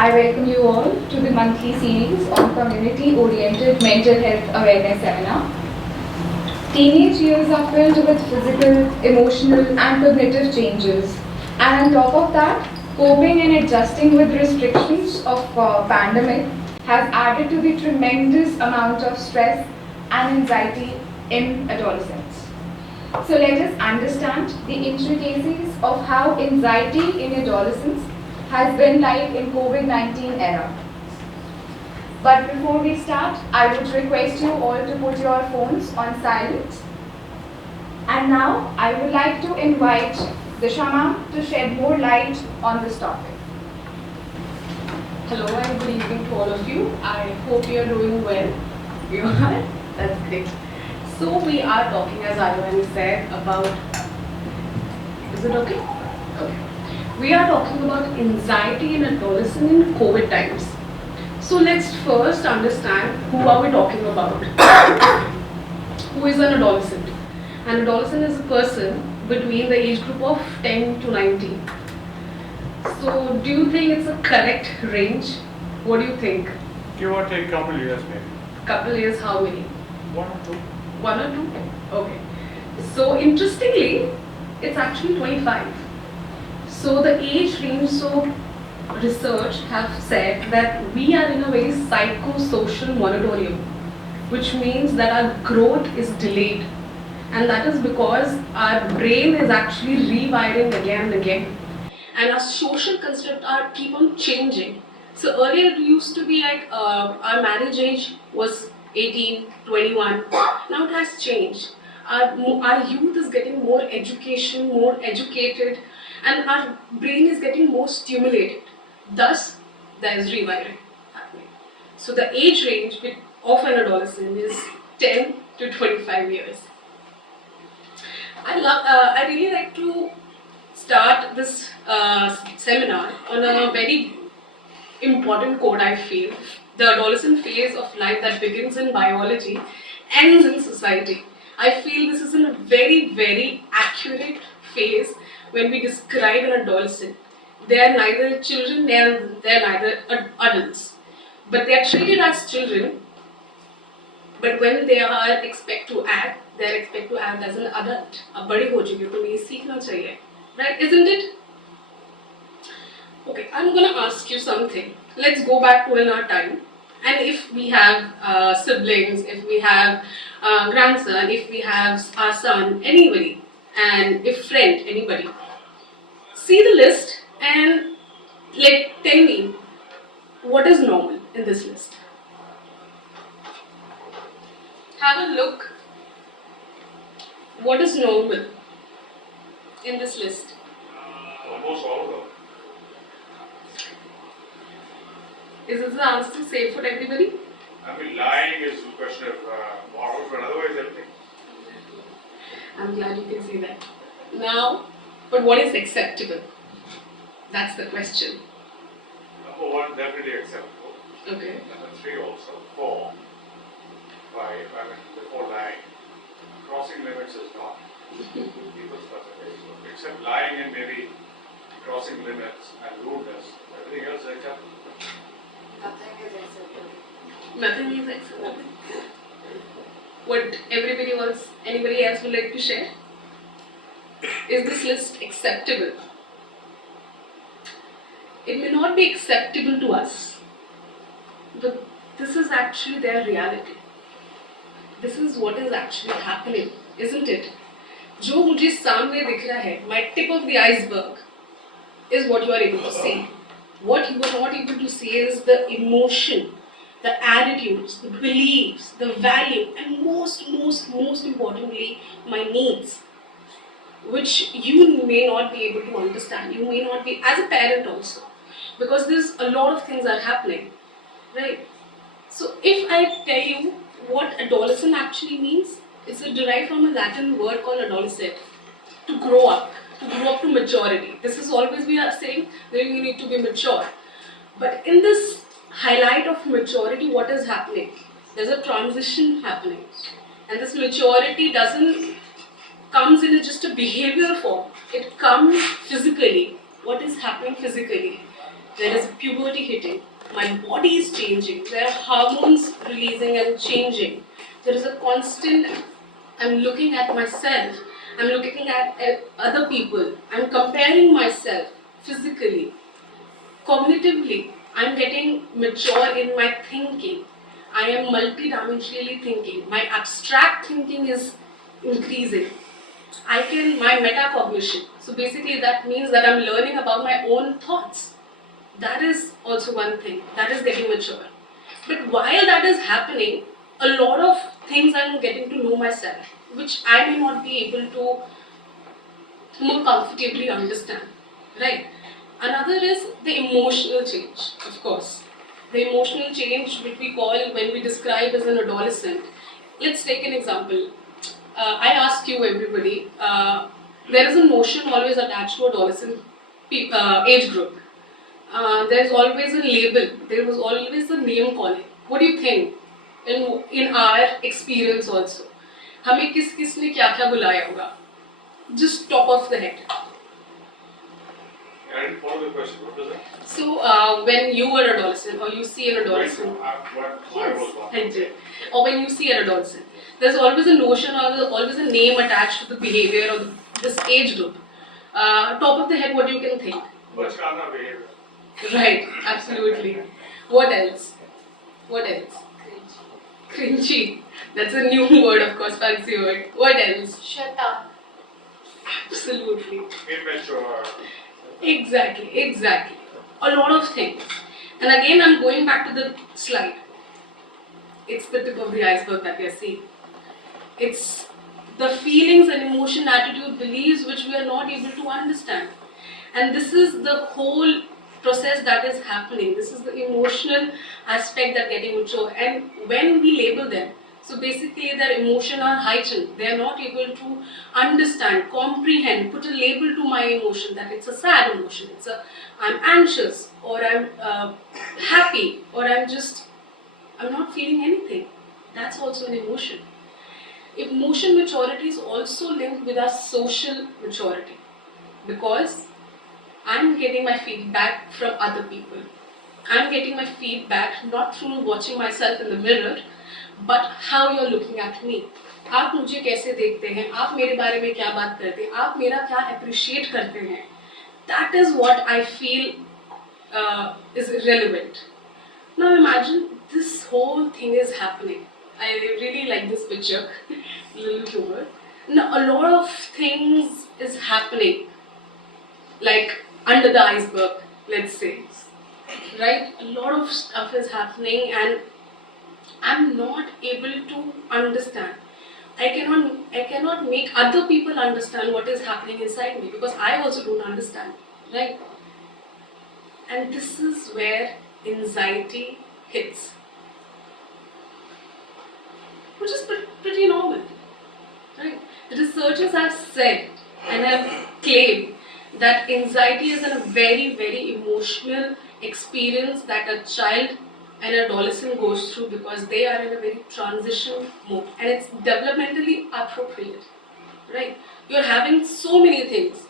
I welcome you all to the monthly series on community-oriented mental health awareness seminar. Teenage years are filled with physical, emotional and cognitive changes, and on top of that, coping and adjusting with restrictions of pandemic has added to the tremendous amount of stress and anxiety in adolescents. So let us understand the intricacies of how anxiety in adolescence has been like in COVID-19 era. But before we start, I would request you all to put your phones on silent. And now I would like to invite Disha ma'am to shed more light on this topic. Hello and good evening to all of you. I hope you are doing well. You are? That's great. So we are talking, as Arvind said, about... Is it okay? Okay. We are talking about anxiety in adolescents in COVID times. So let's first understand who are we talking about. Who is an adolescent? An adolescent is a person between the age group of 10 to 19. So do you think it's a correct range? What do you think? Give or take couple years maybe. Couple years, how many? 1 or 2. 1 or 2? Okay. So interestingly, it's actually 25. So the age range, so research have said that we are in a very psychosocial moratorium, which means that our growth is delayed. And that is because our brain is actually rewiring again and again. And our social construct are keep on changing. So earlier it used to be like our marriage age was 18, 21. Now it has changed. Our youth is getting more education, more educated, and our brain is getting more stimulated. Thus, there is rewiring happening. So the age range of an adolescent is 10 to 25 years. I really like to start this seminar on a very important quote. I feel the adolescent phase of life that begins in biology ends in society. I feel this is a very, very accurate phase when we describe an adolescent. They are neither children, they are neither adults, but they are treated as children. But when they are expected to act, they are expected to act as an adult. अब बड़े हो चुके तो ये सीखना चाहिए, right? Isn't it? Okay, I'm gonna ask you something. Let's go back to in our time, and if we have siblings, if we have grandson, if we have our son, anybody, and if friend, anybody, see the list and tell me what is normal in this list. Have a look. What is normal in this list? Almost all of them. Is this the answer safe for everybody? I mean, lying is a question of morals, but otherwise everything. I'm glad you can see that. Now, but what is acceptable? That's the question. Number 1, definitely acceptable. Okay. Number 3 also. 4, 5, I mean, before lying. Crossing limits is not. People's percentage. Except lying and maybe crossing limits and rudeness. Everything else is acceptable. Nothing is acceptable. Nothing is acceptable. What anybody else would like to share? Is this list acceptable? It may not be acceptable to us, but this is actually their reality. This is what is actually happening, isn't it? जो मुझे सामने दिख रहा है, my tip of the iceberg, is what you are able to see. What you are not able to see is the emotion, the attitudes, the beliefs, the value, and most importantly, my needs, which you may not be able to understand. You may not be, as a parent also, because there's a lot of things are happening, right? So if I tell you what adolescent actually means, it's derived from a Latin word called adolescere, to grow up to maturity. This is always we are saying that you need to be mature. But in this highlight of maturity, what is happening? There's a transition happening. And this maturity comes in just a behavioral form. It comes physically. What is happening physically? there is puberty hitting, my body is changing, there are hormones releasing and changing. There is a constant, I'm looking at myself, I'm looking at other people, I'm comparing myself physically, cognitively, I'm getting mature in my thinking. I am multidimensionally thinking. My abstract thinking is increasing. My metacognition. So basically that means that I'm learning about my own thoughts. That is also one thing. That is getting mature. But while that is happening, a lot of things I'm getting to know myself, which I may not be able to more comfortably understand. Right? Another is the emotional change, of course. The emotional change which we call when we describe as an adolescent. Let's take an example. I ask you everybody, there is a notion always attached to adolescent age group. There's always a label, there was always a name calling. What do you think in our experience also? हमें किस किस ने क्या क्या बुलाया होगा? Just top of the head. I didn't follow the question. What was that? So when you were adolescent or you see an adolescent, Yes. or when you see an adolescent, there's always a notion or always a name attached to the behavior of this age group. Top of the head, what you can think? Bachkana behavior. Right, absolutely. What else? What else? Cringe. Cringy. That's a new word, of course, fancy word. What else? Shut up. Absolutely. Immature. Exactly. A lot of things. And again, I'm going back to the slide. It's the tip of the iceberg that we are seeing. It's the feelings and emotion, attitude, beliefs which we are not able to understand. And this is the whole process that is happening. This is the emotional aspect that getting mature. And when we label them, so basically their emotion are heightened. They are not able to understand, comprehend, put a label to my emotion that it's a sad emotion. I'm anxious, or I'm happy, or I'm not feeling anything. That's also an emotion. Emotion maturity is also linked with our social maturity, because I'm getting my feedback from other people. I'm getting my feedback not through watching myself in the mirror, but how you're looking at me. आप मुझे कैसे देखते हैं, आप मेरे बारे में क्या बात करते हैं, आप मेरा क्या appreciate करते हैं. That is what I feel is relevant. Now imagine this whole thing is happening. I really like this picture, little humor. Now a lot of things is happening, like under the iceberg, let's say, right? A lot of stuff is happening and I'm not able to understand. I cannot make other people understand what is happening inside me, because I also don't understand, right? And this is where anxiety hits, which is pretty normal, right? The researchers have said and have claimed that anxiety is a very, very emotional experience that a child and adolescent goes through, because they are in a very transition mode and it's developmentally appropriate, right? You're having so many things,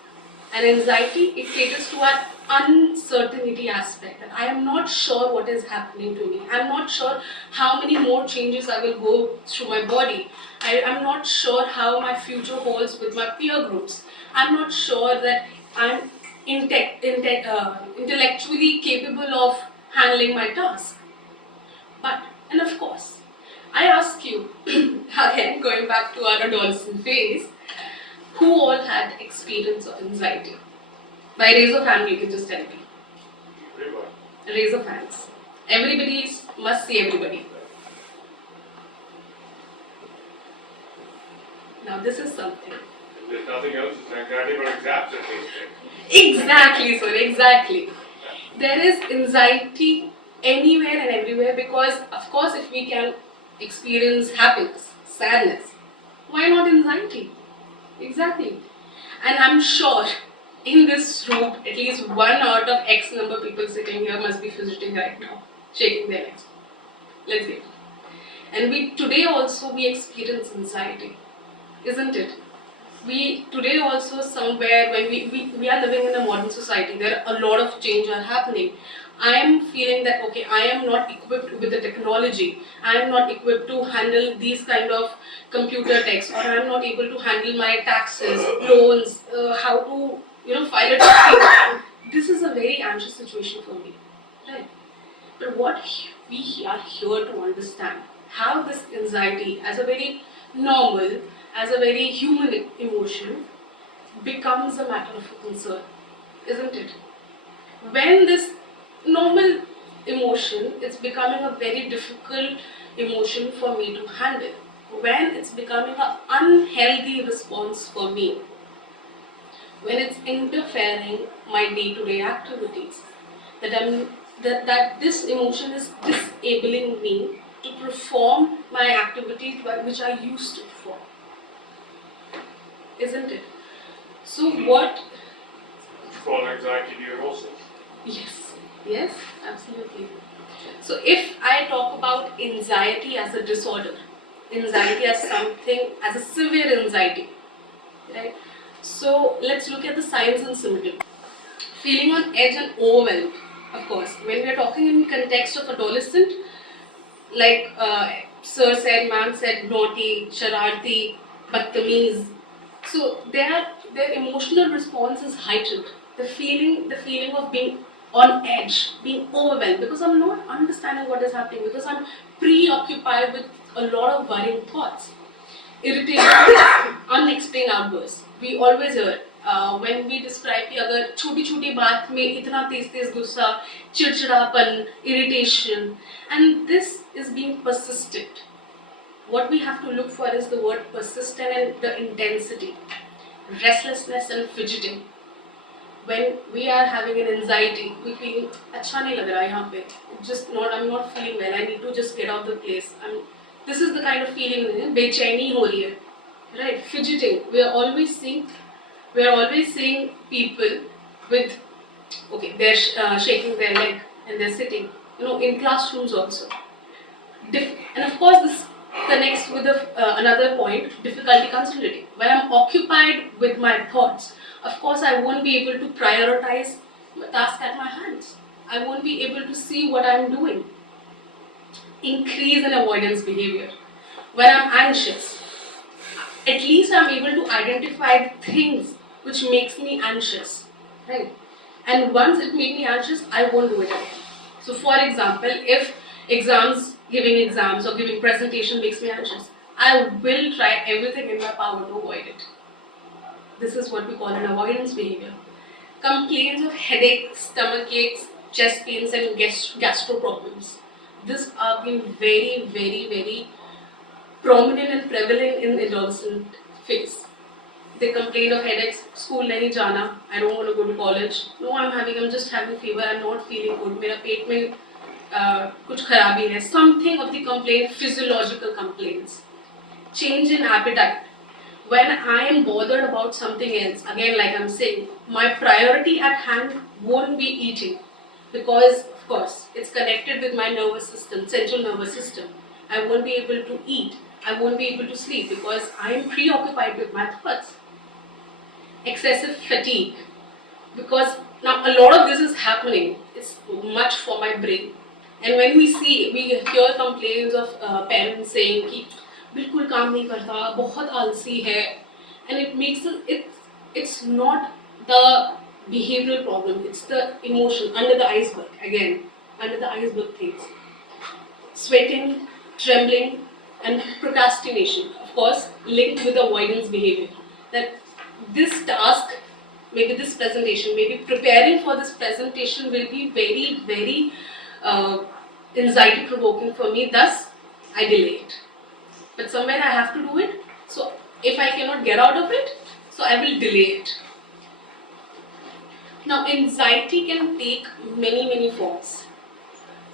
and anxiety, it caters to our uncertainty aspect, that I am not sure what is happening to me. I'm not sure how many more changes I will go through my body. I'm not sure how my future holds with my peer groups. I'm not sure that I'm intellectually capable of handling my task. But, and of course, I ask you, again going back to our adolescent phase, who all had experience of anxiety? By raise of hand, you can just tell me. Everyone. Raise of hands. Everybody must see everybody. Now this is something. If there's nothing else, it's anxiety for exams at least. Exactly, sir, exactly. There is anxiety anywhere and everywhere, because of course if we can experience happiness, sadness, why not anxiety? Exactly. And I'm sure in this room at least one out of X number of people sitting here must be fidgeting right now, shaking their legs. Let's get it. And today also we experience anxiety, isn't it? we today also somewhere when we are living in a modern society, there are a lot of change are happening. I am feeling that okay, I am not equipped with the technology. I am not equipped to handle these kind of computer techs, or I am not able to handle my taxes, loans, how to file a tax. This is a very anxious situation for me, right? But what we are here to understand, how this anxiety as a very normal, as a very human emotion becomes a matter of concern, isn't it? When this normal emotion is becoming a very difficult emotion for me to handle, when it's becoming an unhealthy response for me, when it's interfering my day-to-day activities, that this emotion is disabling me to perform my activities which I used to perform, isn't it? So what? Which you call anxiety neurosis. Yes, absolutely. So if I talk about anxiety as a disorder, anxiety as something, as a severe anxiety, right? So let's look at the signs and symptoms. Feeling on edge and overwhelmed, of course. When we are talking in context of adolescent, like sir said, ma'am said, naughty, shararti, badtameez. So their emotional response is heightened. The feeling of being on edge, being overwhelmed, because I'm not understanding what is happening, because I'm preoccupied with a lot of worrying thoughts. Irritation, unexplained outbursts. We always hear when we describe कि अगर छोटी छोटी बात में इतना तेज तेज गुस्सा, चिड़चिड़ापन, irritation, and this is being persistent. What we have to look for is the word persistent and the intensity, restlessness and fidgeting. When we are having an anxiety, we feel अच्छा नहीं लग रहा है यहाँ पे, I'm not feeling well. I need to just get out of the place. This is the kind of feeling बेचैनी हो रही है, right? Fidgeting. We are always seeing people with they're shaking their leg and they're sitting. In classrooms also. And of course, this connects with another point: difficulty concentrating. When I'm occupied with my thoughts, of course, I won't be able to prioritize the task at my hands. I won't be able to see what I'm doing. Increase in avoidance behavior. When I'm anxious, at least I'm able to identify things which makes me anxious, right? And once it made me anxious, I won't do it again. So for example, if giving exams or giving presentation makes me anxious, I will try everything in my power to avoid it. This is what we call an avoidance behavior. Complaints of headaches, stomach aches, chest pains and gastro problems. These are being very, very, very prominent and prevalent in adolescent phase. They complain of headaches, school nahi jana, I don't want to go to college. No, I'm just having fever, I'm not feeling good. Mera पेट में कुछ खराबी है. Something of the complaint, physiological complaints. Change in appetite. When I am bothered about something else, again like I'm saying, my priority at hand won't be eating, because of course it's connected with my nervous system, central nervous system. I won't be able to eat, I won't be able to sleep because I am preoccupied with my thoughts. Excessive fatigue, because now a lot of this is happening, it's much for my brain. And when we hear complaints of parents saying कि बिल्कुल काम नहीं करता, बहुत आलसी है, and it makes it's not the behavioral problem, it's the emotion under the iceberg. Again, under the iceberg things. Sweating, trembling, and procrastination, of course, linked with avoidance behavior. That this task, maybe this presentation, maybe preparing for this presentation will be very, very anxiety provoking for me, thus I delay it. But somewhere I have to do it, so if I cannot get out of it, so I will delay it. Now anxiety can take many, many forms.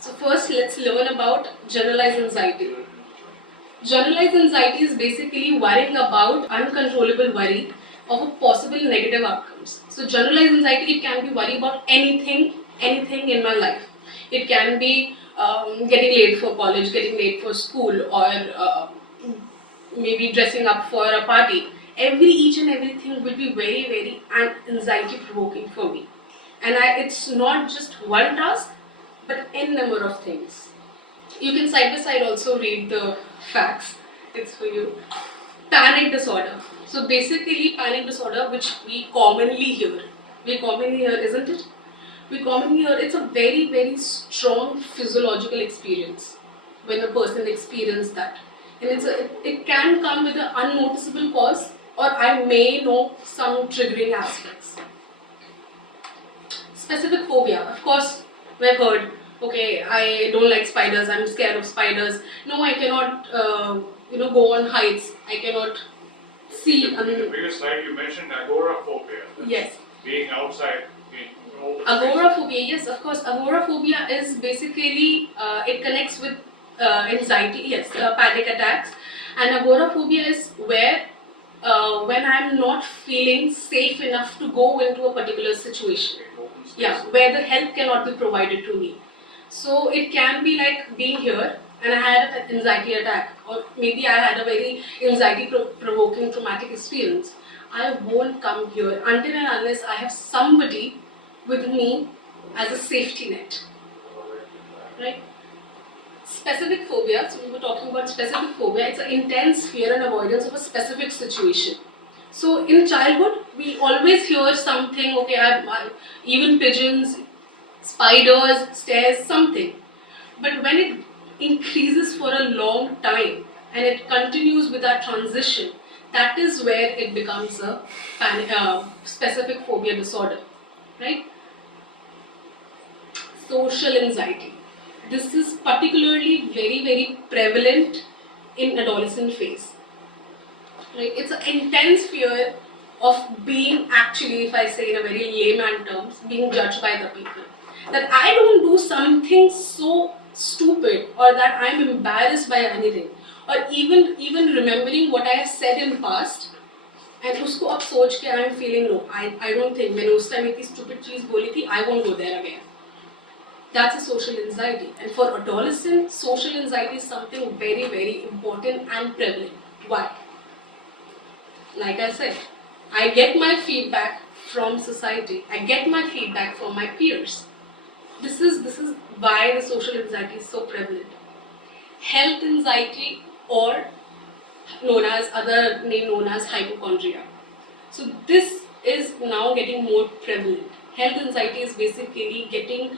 So first let's learn about generalized anxiety. Generalized anxiety is basically worrying about uncontrollable worry of a possible negative outcomes. So generalized anxiety, it can be worry about anything in my life. It can be getting late for college, getting late for school, or maybe dressing up for a party. each and everything will be very, very anxiety provoking for me. And it's not just one task, but n number of things. You can side by side also read the facts. It's for you. Panic disorder. So basically panic disorder, which we commonly hear, isn't it? We commonly hear it's a very, very strong physiological experience when a person experiences that. And it can come with an unnoticeable cause, or I may know some triggering aspects. Specific phobia. Of course, we've heard, okay, I don't like spiders, I'm scared of spiders. No, I cannot, go on heights. I cannot see. In the previous slide, you mentioned agoraphobia. Yes. Being outside, being open. Agoraphobia, yes, of course. Agoraphobia is basically, it connects with anxiety, yes, panic attacks. And agoraphobia is where, when I'm not feeling safe enough to go into a particular situation. Yeah, where the help cannot be provided to me. So it can be like being here and I had an anxiety attack, or maybe I had a very anxiety provoking traumatic experience. I won't come here until and unless I have somebody with me as a safety net. Right? Specific phobia, so we were talking about specific phobia, it's an intense fear and avoidance of a specific situation. So in childhood, we always hear something, okay, even pigeons, spiders, stairs, something. But when it increases for a long time and it continues with that transition, that is where it becomes a specific phobia disorder, right? Social anxiety. This is particularly very, very prevalent in adolescent phase. Right? It's an intense fear of being actually, if I say in a very layman terms, being judged by the people. That I don't do something so stupid or that I'm embarrassed by anything. Or even remembering what I have said in past and usko ab soch ke I'm feeling no, I don't think maine us time itni stupid cheez boli thi, I won't go there again. That's a social anxiety. And for adolescents, social anxiety is something very, very important and prevalent. Why? Like I said, I get my feedback from society. I get my feedback from my peers. This is why the social anxiety is so prevalent. Health anxiety, or known as hypochondria. So this is now getting more prevalent. Health anxiety is basically getting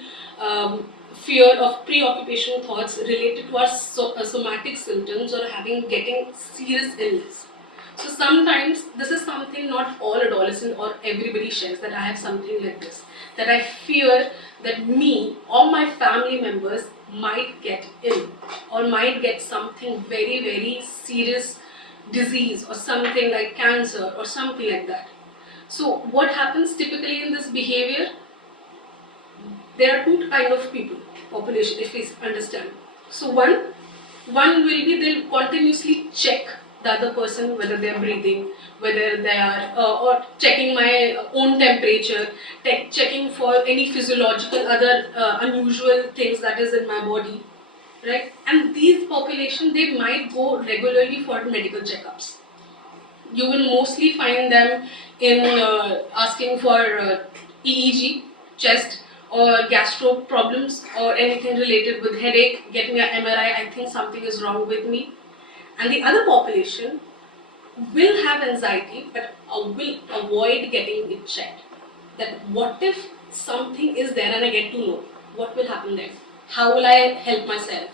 fear of preoccupation thoughts related to our somatic symptoms or getting serious illness. So sometimes this is something not all adolescents or everybody shares, that I have something like this, that I fear that me or my family members might get ill or might get something very, very serious disease or something like cancer or something like that. So what happens typically in this behavior? There are two kind of people, population, if we understand. So one will be they'll continuously check the other person, whether they're breathing, whether they are, or checking my own temperature, checking for any physiological other unusual things that is in my body, right? And these population, they might go regularly for medical checkups. You will mostly find them in asking for EEG, chest, or gastro problems, or anything related with headache, get me an MRI, I think something is wrong with me. And the other population will have anxiety, but will avoid getting it checked. That what if something is there and I get to know, what will happen then? How will I help myself?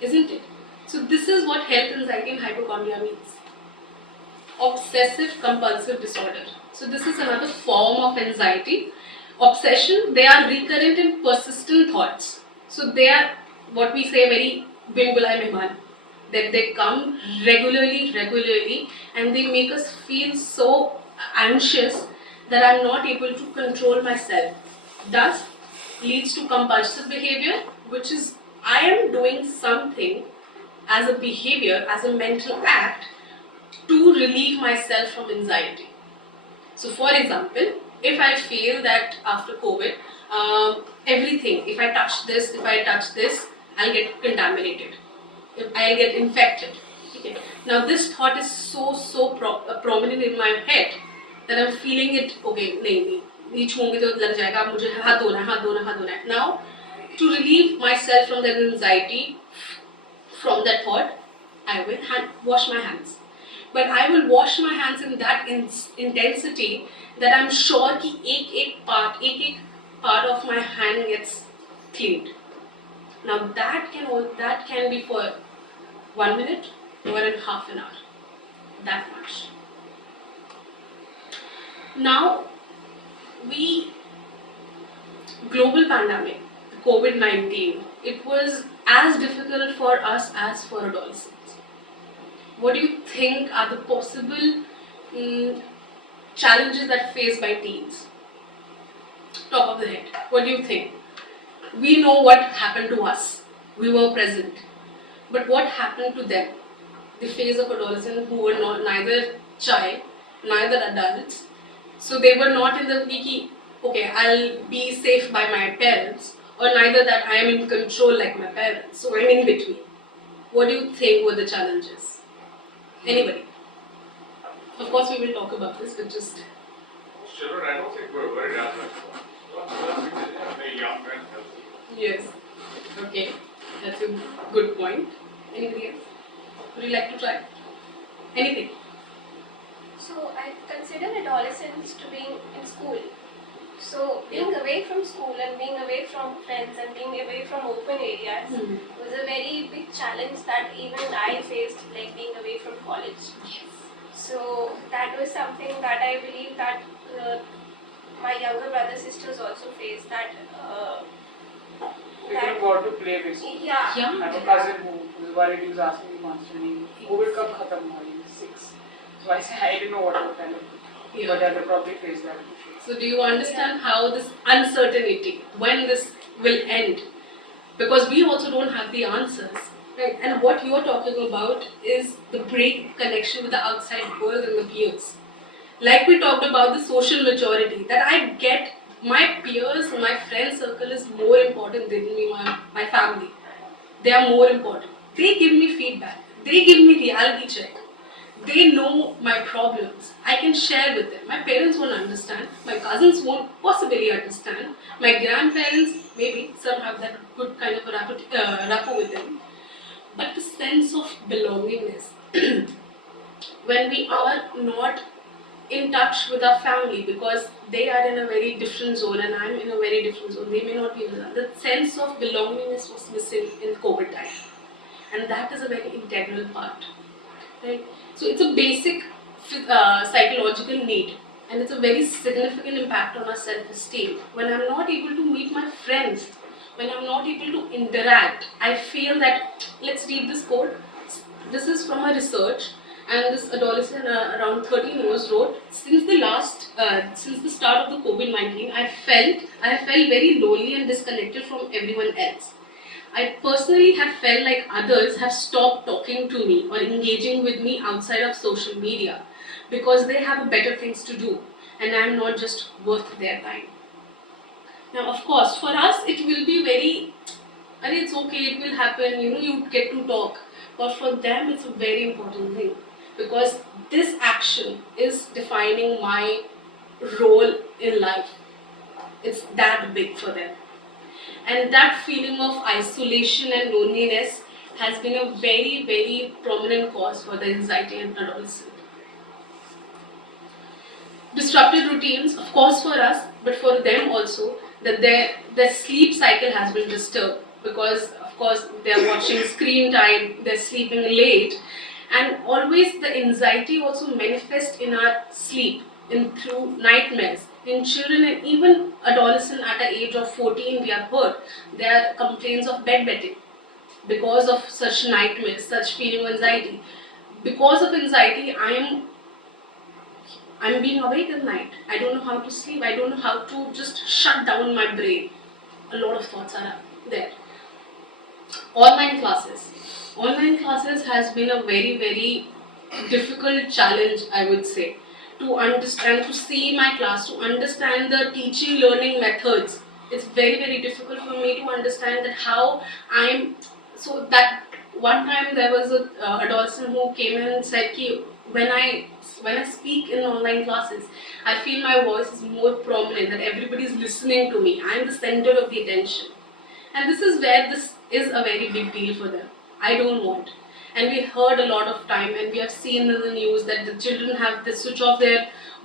Isn't it? So this is what health anxiety and hypochondria means. Obsessive compulsive disorder. So this is another form of anxiety. Obsession, they are recurrent and persistent thoughts. So they are what we say very bimbulai mehman. That they come regularly and they make us feel so anxious that I'm not able to control myself. Thus leads to compulsive behavior, which is I am doing something as a behavior, as a mental act to relieve myself from anxiety. So for example, if I feel that after COVID, everything, if I touch this, I'll get contaminated. I'll get infected. Okay. Now this thought is so prominent in my head that I'm feeling it. Okay, नहीं छूंगे तो लग जाएगा. मुझे हाथ धोना है. Now, to relieve myself from that anxiety, from that thought, I will wash my hands. But I will wash my hands in that intensity that I'm sure कि एक part of my hand gets cleaned. Now that can be for 1 minute or in half an hour. That much. Now, global pandemic, COVID-19, it was as difficult for us as for adolescents. What do you think are the possible challenges that faced by teens? Top of the head, what do you think? We know what happened to us. We were present. But what happened to them? The phase of adolescents who were neither child, neither adults. So they were not in the wiki, okay, I'll be safe by my parents, or neither that I am in control like my parents. So I'm in between. What do you think were the challenges? Anybody? Of course, we will talk about this, but just. Children, I don't think we're worried as much about because they're young and healthy. Yes. Okay. That's a good point. Anybody else? Would you like to try? Anything? So I consider adolescents to be in school. So being away from school and being away from friends and being away from open areas was a very big challenge that even I faced, like being away from college. Yes. So that was something that I believe that my younger brother sisters also faced. That They couldn't go out to play basically. yeah. I have a cousin who was worried. He was asking me constantly, COVID कब खत्म हुआ? He was 6. So I said I didn't know what to tell him. Yeah. But I probably faced that. So do you understand how this uncertainty, when this will end? Because we also don't have the answers. Right? And what you're talking about is the break connection with the outside world and the peers. Like we talked about the social maturity, that I get my peers, my friend circle is more important than me, my family. They are more important. They give me feedback. They give me reality check. They know my problems. I can share with them. My parents won't understand. My cousins won't possibly understand. My grandparents, maybe, some have that good kind of a rapport with them. But the sense of belongingness, when we are not in touch with our family because they are in a very different zone and I'm in a very different zone, they may not be in that. The sense of belongingness was missing in COVID time. And that is a very integral part. Right? So it's a basic psychological need and it's a very significant impact on our self-esteem. When I'm not able to meet my friends, when I'm not able to interact, I feel that, let's read this quote. This is from a research and this adolescent around 13 years wrote, since the start of the COVID-19, I felt very lonely and disconnected from everyone else. I personally have felt like others have stopped talking to me or engaging with me outside of social media because they have better things to do and I'm not just worth their time. Now, of course, for us it will be very, and it's okay, it will happen, you get to talk. But for them, it's a very important thing because this action is defining my role in life. It's that big for them. And that feeling of isolation and loneliness has been a very, very prominent cause for the anxiety in adolescents. Disrupted routines, of course for us, but for them also, that their sleep cycle has been disturbed because, of course, they're watching screen time, they're sleeping late, and always the anxiety also manifests in our sleep, through nightmares. In children and even adolescents at the age of 14, we have heard there are complaints of bedwetting because of such nightmares, such feeling of anxiety. Because of anxiety, I'm being awake at night. I don't know how to sleep. I don't know how to just shut down my brain. A lot of thoughts are there. Online classes. Online classes has been a very, very difficult challenge, I would say. To understand, to see my class, to understand the teaching learning methods. It's very, very difficult for me to understand that one time there was a adolescent who came in and said, "Ki, when I speak in online classes, I feel my voice is more prominent, that everybody is listening to me. I am the center of the attention." And this is where this is a very big deal for them. I don't want. And we heard a lot of time, and we have seen in the news that the children have they switch off their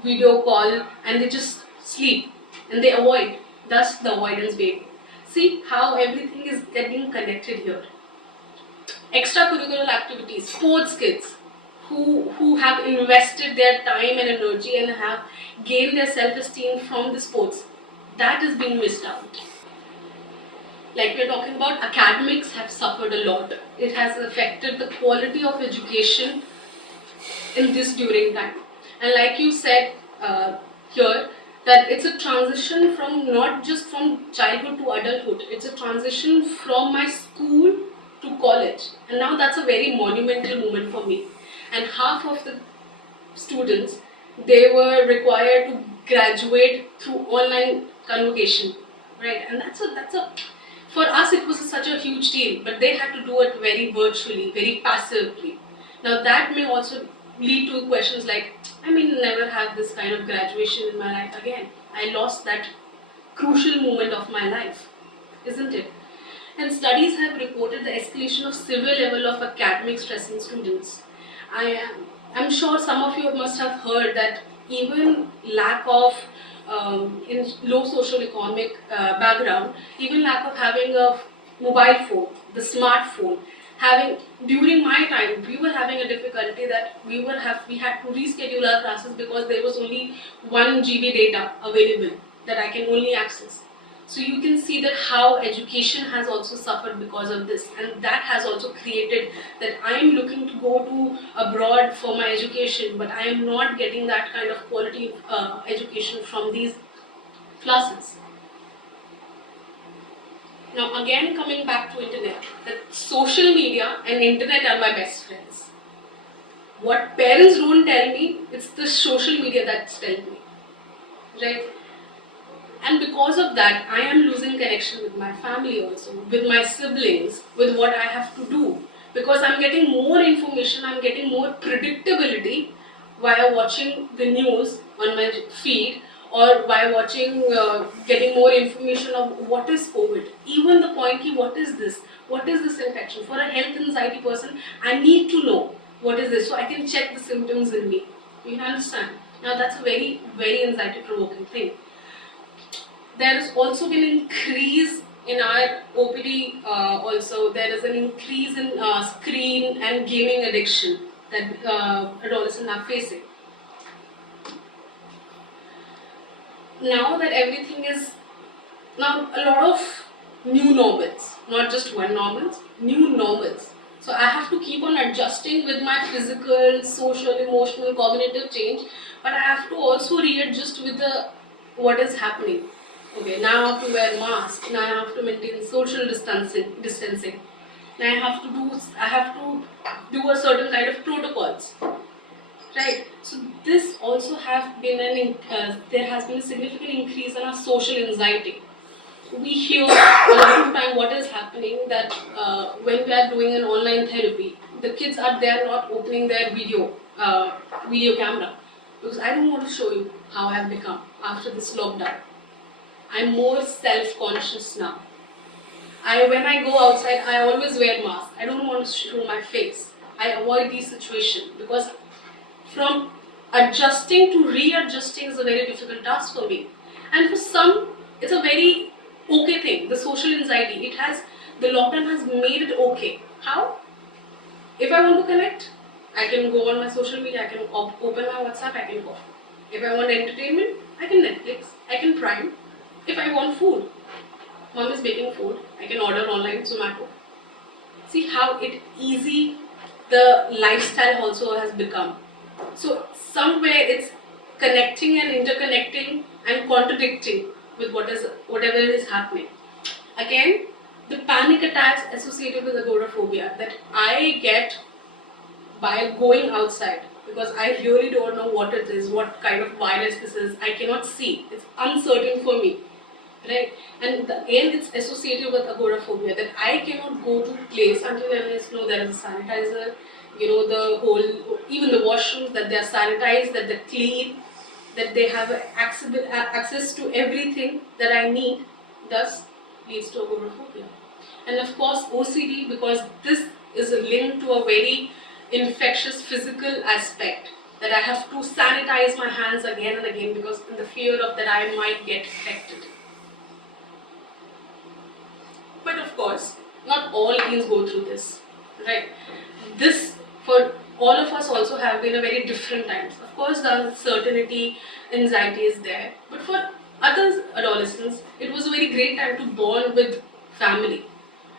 video call and they just sleep and they avoid. Thus, the avoidance behavior. See how everything is getting connected here. Extracurricular activities, sports kids who have invested their time and energy and have gained their self-esteem from the sports, that is being missed out. Like we're talking about, academics have suffered a lot. It has affected the quality of education in this during time. And like you said here, that it's a transition from not just from childhood to adulthood, it's a transition from my school to college. And now that's a very monumental moment for me. And half of the students, they were required to graduate through online convocation, right? And that's a for us it was such a huge deal, but they had to do it very virtually, very passively. Now that may also lead to questions like, I may never have this kind of graduation in my life again. I lost that crucial moment of my life, isn't it? And studies have reported the escalation of severe level of academic stress in students. I'm sure some of you must have heard that even lack of in low socio-economic background, even lack of having a mobile phone, the smartphone, during my time we were having a difficulty that we had to reschedule our classes because there was only 1 GB data available that I can only access. So you can see that how education has also suffered because of this, and that has also created that I am looking to go to abroad for my education, but I am not getting that kind of quality education from these classes. Now again, coming back to internet, that social media and internet are my best friends. What parents don't tell me, it's the social media that's telling me, right? And because of that, I am losing connection with my family also, with my siblings, with what I have to do. Because I'm getting more information, I'm getting more predictability via watching the news on my feed, or by getting more information of what is COVID. Even the point ki, what is this infection? For a health anxiety person, I need to know what is this so I can check the symptoms in me. You understand? Now that's a very, very anxiety provoking thing. There has also been an increase in our OPD also. There is an increase in screen and gaming addiction that adolescents are facing. Now that everything is, now a lot of new normals, not just one normals, new normals. So I have to keep on adjusting with my physical, social, emotional, cognitive change, but I have to also readjust with what is happening. Okay, now I have to wear mask, now I have to maintain social distancing. Now I have to do a certain kind of protocols. Right. So this also have been there has been a significant increase in our social anxiety. We hear a lot of time what is happening that when we are doing an online therapy, the kids they are not opening their video camera, because I don't want to show you how I have become after this lockdown. I'm more self-conscious now. When I go outside, I always wear mask. I don't want to show my face. I avoid these situations because from adjusting to readjusting is a very difficult task for me. And for some, it's a very okay thing. The social anxiety, the lockdown has made it okay. How? If I want to connect, I can go on my social media, I can open my WhatsApp, I can call. If I want entertainment, I can Netflix, I can Prime. If I want food, mom is baking food, I can order online, Zomato. See how easy the lifestyle also has become. So somewhere it's connecting and interconnecting and contradicting with whatever is happening. Again, the panic attacks associated with agoraphobia that I get by going outside, because I really don't know what it is, what kind of virus this is. I cannot see. It's uncertain for me. right? And again, it's associated with agoraphobia, that I cannot go to place until unless there is a sanitizer, the whole, even the washrooms, that they are sanitized, that they're clean, that they have access to everything that I need, thus leads to agoraphobia. And of course, OCD, because this is linked to a very infectious physical aspect, that I have to sanitize my hands again and again because in the fear of that I might get infected. But of course, not all teens go through this, right? This, for all of us, also have been a very different times. Of course, the uncertainty, anxiety is there. But for other adolescents, it was a very great time to bond with family.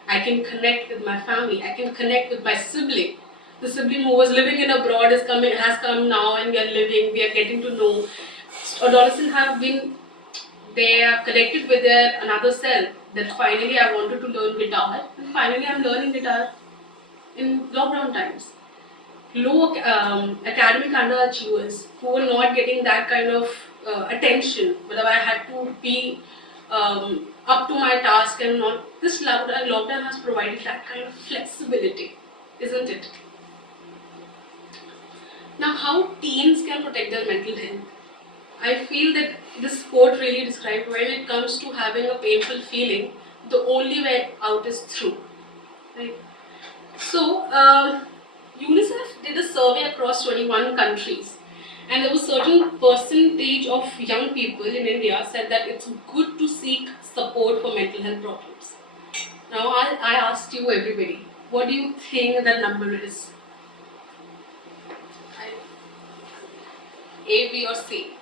I can connect with my family. I can connect with my sibling. The sibling who was living in abroad has come now, and we are getting to know. Adolescents have been, they are connected with their another self. That finally I wanted to learn guitar, and finally I'm learning guitar in lockdown times. Low academic underachievers who were not getting that kind of attention, but I had to be up to my task and not. This lockdown has provided that kind of flexibility, isn't it? Now, how teens can protect their mental health? I feel that this quote really described, when it comes to having a painful feeling, the only way out is through. Right? So, UNICEF did a survey across 21 countries, and there was a certain percentage of young people in India said that it's good to seek support for mental health problems. Now, I asked you, everybody, what do you think that number is? A, B, or C?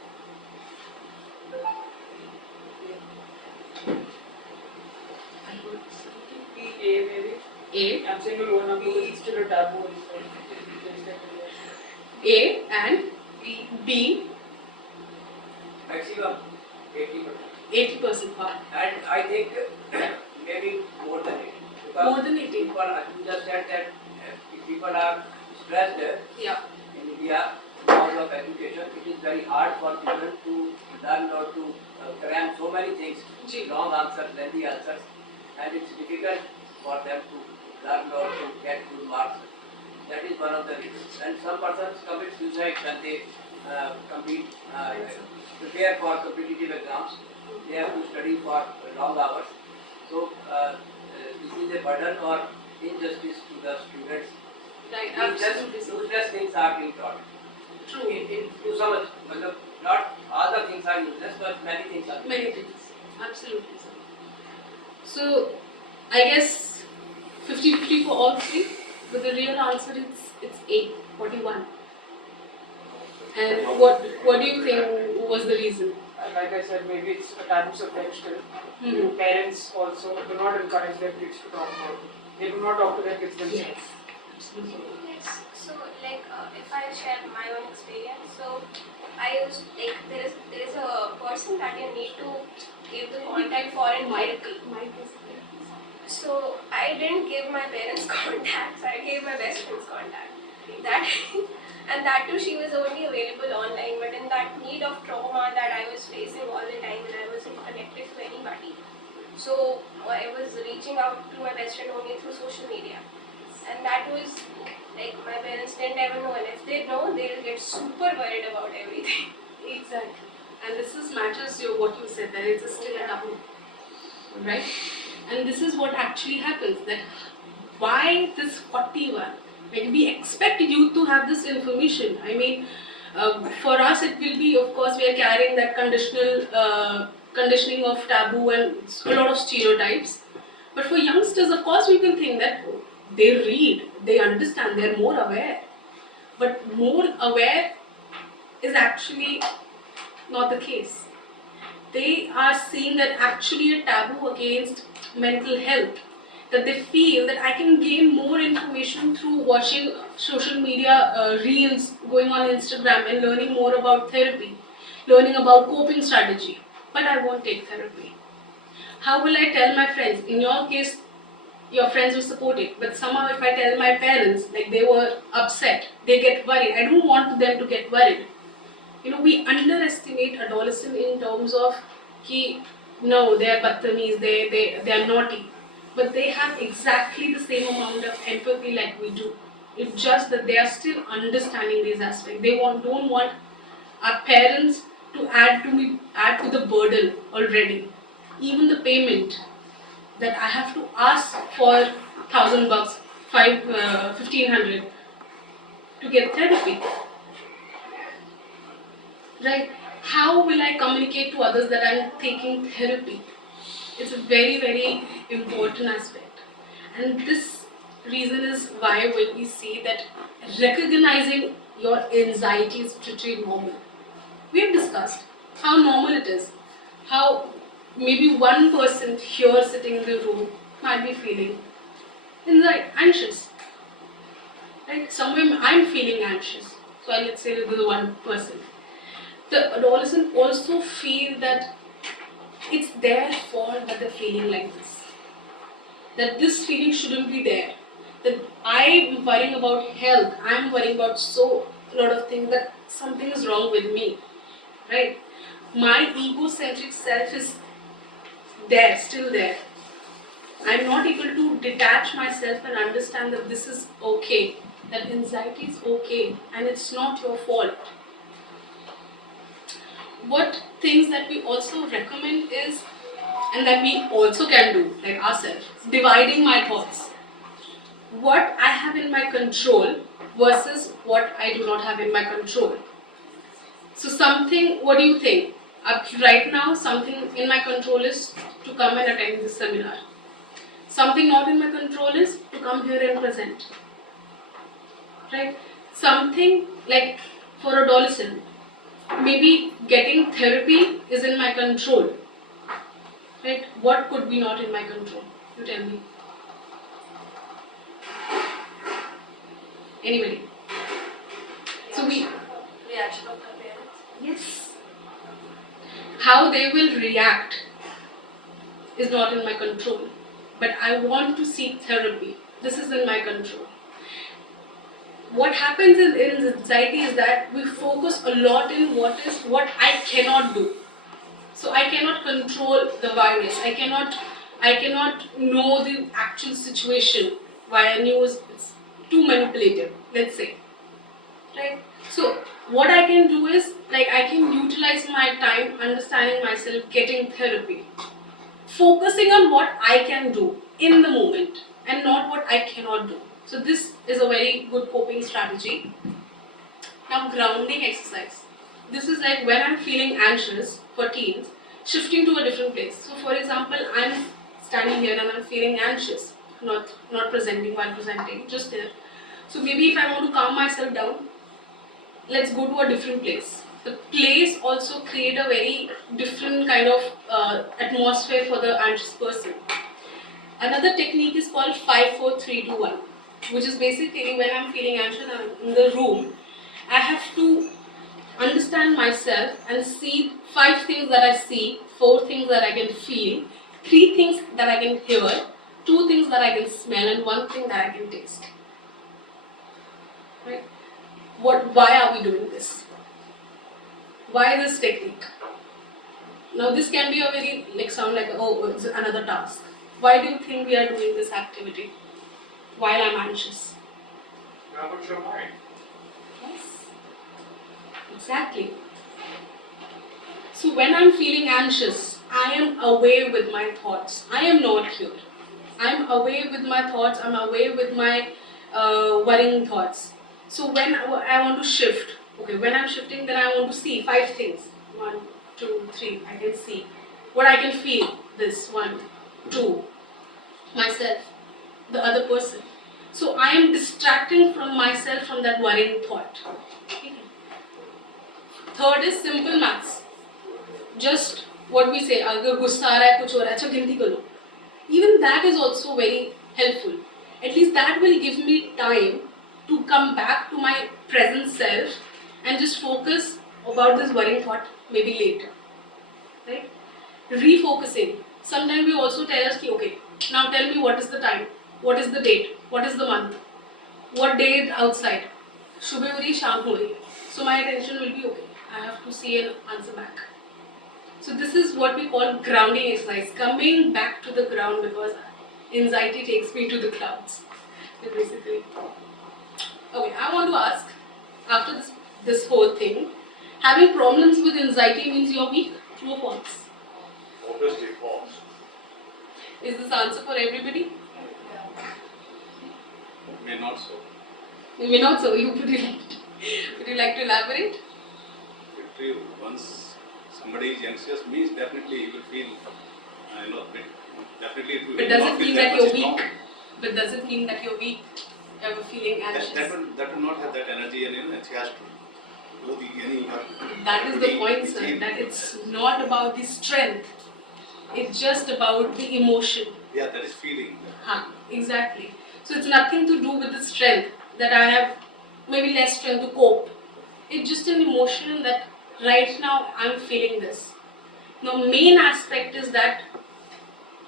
A maybe. A. I'm saying a low number because it's still a taboo. A and B. Maximum 80%. 80% part. And I think maybe more than 80. Because More than 80. people, you just said that if people are stressed Yeah. in India because of education, it is very hard for children to learn or to cram so many things, long answers, lengthy answers, and it's difficult for them to learn or to get good marks. That is one of the reasons. And some persons commit suicide when they prepare for competitive exams. They have to study for long hours. So this is a burden or injustice to the students. Right, absolutely. Useless things are being taught. True. To some, not all the things are useless, but many things are. Many things. Absolutely, sir. So, I guess 50-50 for all three, but the real answer is it's A, 41. And what do you think was the reason? Like I said, maybe it's a taboo subject still. Hmm. Parents also do not encourage their kids to talk about it. They do not talk to their kids themselves. Yes, absolutely. Yes. So if I share my own experience, so I used there is a person that you need to give the contact for in medical. So I didn't give my parents' contacts. I gave my best friend's contact. That too, she was only available online. But in that need of trauma that I was facing all the time, and I wasn't connected to anybody, so I was reaching out to my best friend only through social media, and that was my parents didn't ever know, and if they know, they'll get super worried about everything. Exactly. And this matches what you said, that it's still a taboo. Right? And this is what actually happens, that why this 41? We expect youth to have this information. I mean, for us it will be, of course, we are carrying that conditioning of taboo and a lot of stereotypes. But for youngsters, of course, we will think that they read, they understand, they are more aware. But more aware is actually not the case. They are seeing that actually a taboo against mental health, that they feel that I can gain more information through watching social media reels, going on Instagram and learning more about therapy, learning about coping strategy, but I won't take therapy. How will I tell my friends? In your case, your friends will support it, but somehow if I tell my parents, they were upset, they get worried. I don't want them to get worried. We underestimate adolescent in terms of no, they are badtameez, they are naughty. But they have exactly the same amount of empathy like we do. It's just that they are still understanding these aspects. They don't want our parents to add to the burden already. Even the payment that I have to ask for $1,000, 1,500 to get therapy. Right? How will I communicate to others that I'm taking therapy? It's a very, very important aspect. And this reason is why when we see that recognizing your anxiety is pretty normal. We've discussed how normal it is, how maybe one person here sitting in the room might be feeling anxious. Right? Somewhere I'm feeling anxious. So let's say this is one person. The adolescent also feel that it's their fault that they're feeling like this. That this feeling shouldn't be there. That I'm worrying about health. I'm worrying about so a lot of things that something is wrong with me. Right? My egocentric self is there, still there. I'm not able to detach myself and understand that this is okay. That anxiety is okay and it's not your fault. What things that we also recommend is, and that we also can do, like ourselves, dividing my thoughts. What I have in my control versus what I do not have in my control. So something, what do you think? Right now, something in my control is to come and attend this seminar. Something not in my control is to come here and present. Right? Something like for adolescent, maybe getting therapy is in my control. Right? What could be not in my control? You tell me. Anybody? So we Reaction of her parents. yes. How they will react is not in my control. But I want to seek therapy. This is in my control. What happens in anxiety is that we focus a lot in what I cannot do. So I cannot control the virus. I cannot know the actual situation via news. It's too manipulative, let's say. Right? So what I can do is like I can utilize my time understanding myself, getting therapy. Focusing on what I can do in the moment and not what I cannot do. So this is a very good coping strategy. Now grounding exercise. This is like when I'm feeling anxious for teens, shifting to a different place. So for example, I'm standing here and I'm feeling anxious, not presenting while presenting, just there. So maybe if I want to calm myself down, let's go to a different place. The place also create a very different kind of atmosphere for the anxious person. Another technique is called 5, 4, 3, 2, 1, which is basically when I'm feeling anxious and I'm in the room, I have to understand myself and see 5 things that I see, 4 things that I can feel, 3 things that I can hear, 2 things that I can smell, and 1 thing that I can taste. Right? Why are we doing this? Why this technique? Now this can be a very sound like it's another task. Why do you think we are doing this activity while I'm anxious? What's your mind? Yes. Exactly. So when I'm feeling anxious, I am away with my thoughts. I am not here. I'm away with my thoughts. I'm away with my worrying thoughts. So when I want to shift, okay, when I'm shifting, then I want to see 5 things. 1, 2, 3. I can see what I can feel. This 1, 2. Myself, the other person. So I am distracting from myself from that worrying thought. Okay. Third is simple maths. Just what we say, अगर गुस्सा आ रहा है कुछ हो रहा है अच्छा गिनती करो. Even that is also very helpful. At least that will give me time to come back to my present self and just focus about this worrying thought maybe later. Right? Refocusing. Sometimes we also tell us, okay, now tell me what is the time, what is the date, what is the month, what day is outside. Shubhe ho rahi, shaam ho rahi. So my attention will be okay. I have to see and answer back. So this is what we call grounding exercise, coming back to the ground, because anxiety takes me to the clouds. Basically. Okay, I want to ask, after this whole thing, having problems with anxiety means you're weak? True or false? Obviously false. Is this answer for everybody? May not so. Maybe not so. Would you like to elaborate? If once somebody is anxious, means definitely he will feel, definitely it will But does not it feel mean that that much you're strong. weak? But does it mean that you're weak? Ever feeling anxious? That will not have that energy and it has to do any. That is the point, sir. That it's not about the strength. It's just about the emotion. Yeah, that is feeling. Exactly. So it's nothing to do with the strength that I have, maybe less strength to cope. It's just an emotion that right now I'm feeling this. Now, main aspect is that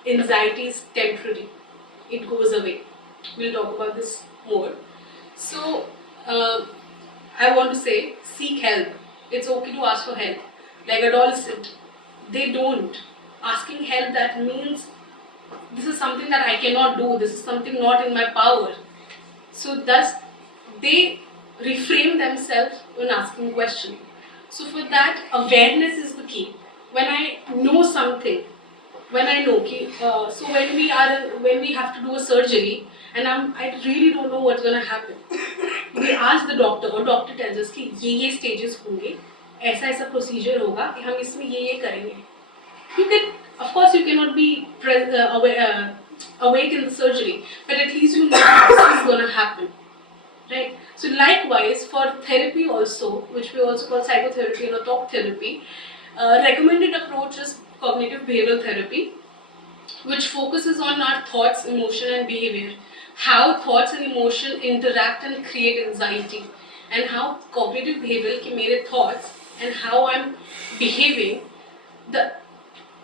anxiety is temporary. It goes away. We'll talk about this more. So, I want to say, seek help. It's okay to ask for help. Like adolescent, they don't. Asking help, that means this is something that I cannot do, this is something not in my power. So thus, they reframe themselves when asking question. So for that, awareness is the key. When I know something, when I know, so when we have to do a surgery, and I really don't know what's gonna happen. We ask the doctor, or doctor tells us कि ये stages होंगे, ऐसा procedure होगा कि हम इसमें ये करेंगे. You can, of course, you cannot be awake in the surgery, but at least you know this is gonna happen, right? So likewise, for therapy also, which we also call psychotherapy or talk therapy, recommended approach is cognitive behavioral therapy, which focuses on our thoughts, emotion and behavior, how thoughts and emotion interact and create anxiety, and how cognitive behavioral ki mere thoughts and how I'm behaving, the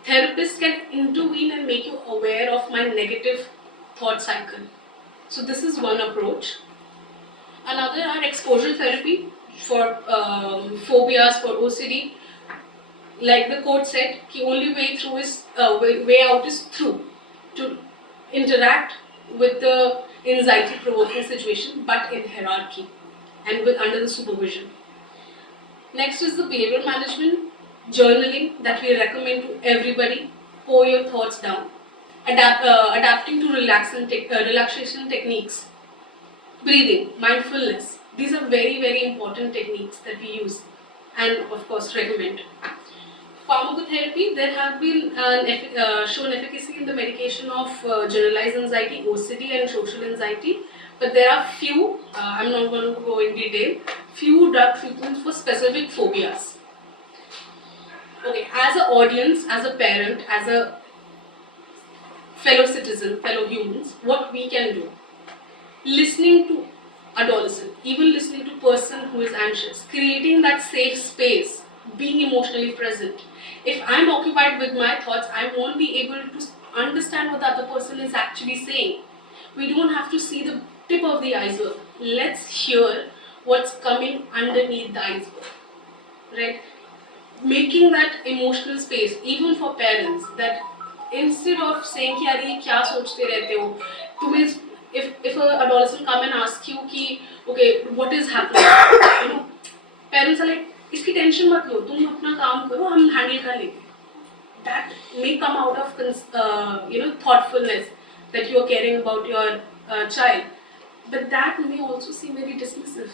therapist can intervene and make you aware of my negative thought cycle. So this is one approach. Another are exposure therapy for phobias, for OCD. Like the quote said, the only way through is way out is through, to interact with the anxiety-provoking situation, but in hierarchy and under the supervision. Next is the behavioral management, journaling that we recommend to everybody. Pour your thoughts down. Adapting to relaxation techniques. Breathing, mindfulness. These are very, very important techniques that we use and of course recommend. Pharmacotherapy, there have been shown efficacy in the medication of generalized anxiety, OCD and social anxiety, but there are few, I'm not going to go in detail, few drug treatments for specific phobias. Okay, as an audience, as a parent, as a fellow citizen, fellow humans, what we can do? Listening to adolescent, even listening to person who is anxious, creating that safe space, being emotionally present. If I'm occupied with my thoughts, I won't be able to understand what the other person is actually saying. We don't have to see the tip of the iceberg. Let's hear what's coming underneath the iceberg, right? Making that emotional space, even for parents, that instead of saying कि यार ये क्या सोचते रहते हो, तुम्हें if an adolescent come and ask you कि okay what is happening, parents are like इसकी टेंशन मत लो, तुम अपना काम करो, हम हैंडल कर लेंगे. That may come out of thoughtfulness that you are caring about your child, but that may also seem very dismissive,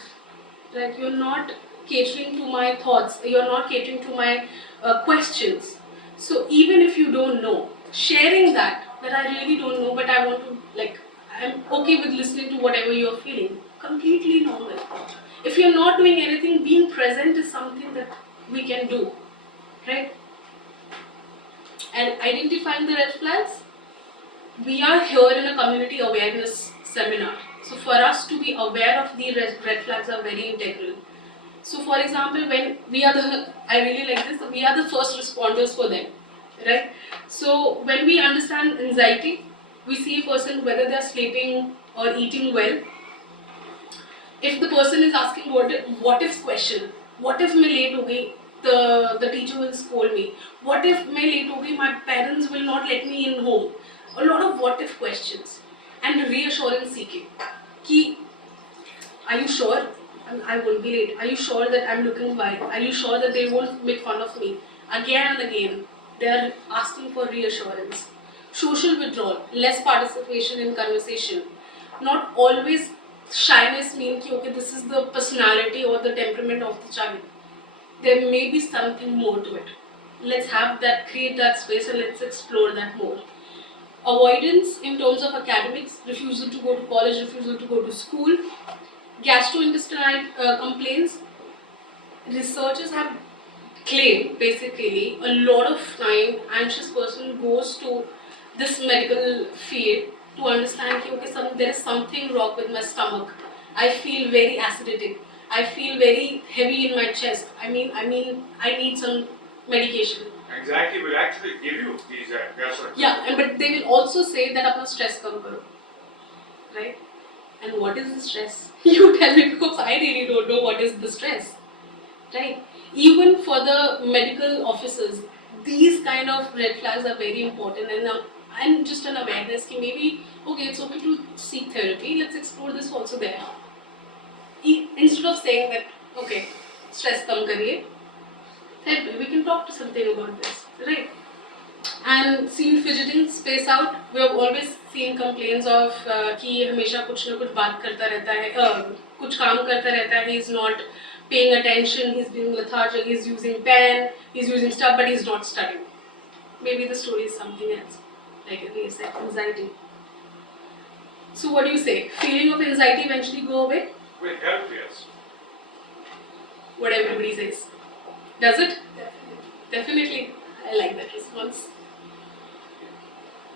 right? You're not catering to my thoughts, you're not catering to my questions. So even if you don't know, sharing that I really don't know, but I want to, I'm okay with listening to whatever you're feeling, completely normal. If you're not doing anything, being present is something that we can do, right? And identifying the red flags, we are here in a community awareness seminar. So for us to be aware of the red flags are very integral. So for example, when we are I really like this, we are the first responders for them, right? So when we understand anxiety, we see a person whether they are sleeping or eating well. If the person is asking what if question, what if मैं late हो गई, the teacher will scold me. What if मैं late हो गई, my parents will not let me in home. A lot of what if questions and reassurance seeking. कि are you sure I won't be late? Are you sure that I'm looking fine? Are you sure that they won't make fun of me? Again and again, they are asking for reassurance. Social withdrawal, less participation in conversation. Not always shyness means okay, this is the personality or the temperament of the child. There may be something more to it. Let's have that, create that space and let's explore that more. Avoidance in terms of academics, refusal to go to college, refusal to go to school. Gastrointestinal complaints. Researchers have claimed basically a lot of time anxious person goes to this medical field to understand that okay, there is something wrong with my stomach. I feel very acidic. I feel very heavy in my chest. I need some medication. Anxiety will actually give you these gastrointestinal. Yeah, but they will also say that apna stress kam karo, right? And what is the stress? You tell me, because I really don't know what is the stress, right? Even for the medical officers, these kind of red flags are very important, and just an awareness that maybe okay, it's okay to seek therapy. Let's explore this also there. Instead of saying that okay, stress kam kariye, therapy, we can talk to something about this, right? And seen fidgeting, space out. We have always seen complaints of कि ये हमेशा कुछ ना कुछ बात करता रहता है, कुछ काम करता रहता है. He's not paying attention. He's being lethargic. He's using pen. He's using stuff, but he's not studying. Maybe the story is something else, like we said, anxiety. So what do you say? Feeling of anxiety eventually go away? Will help, yes. What everybody says. Does it? Definitely. Definitely. I like that response.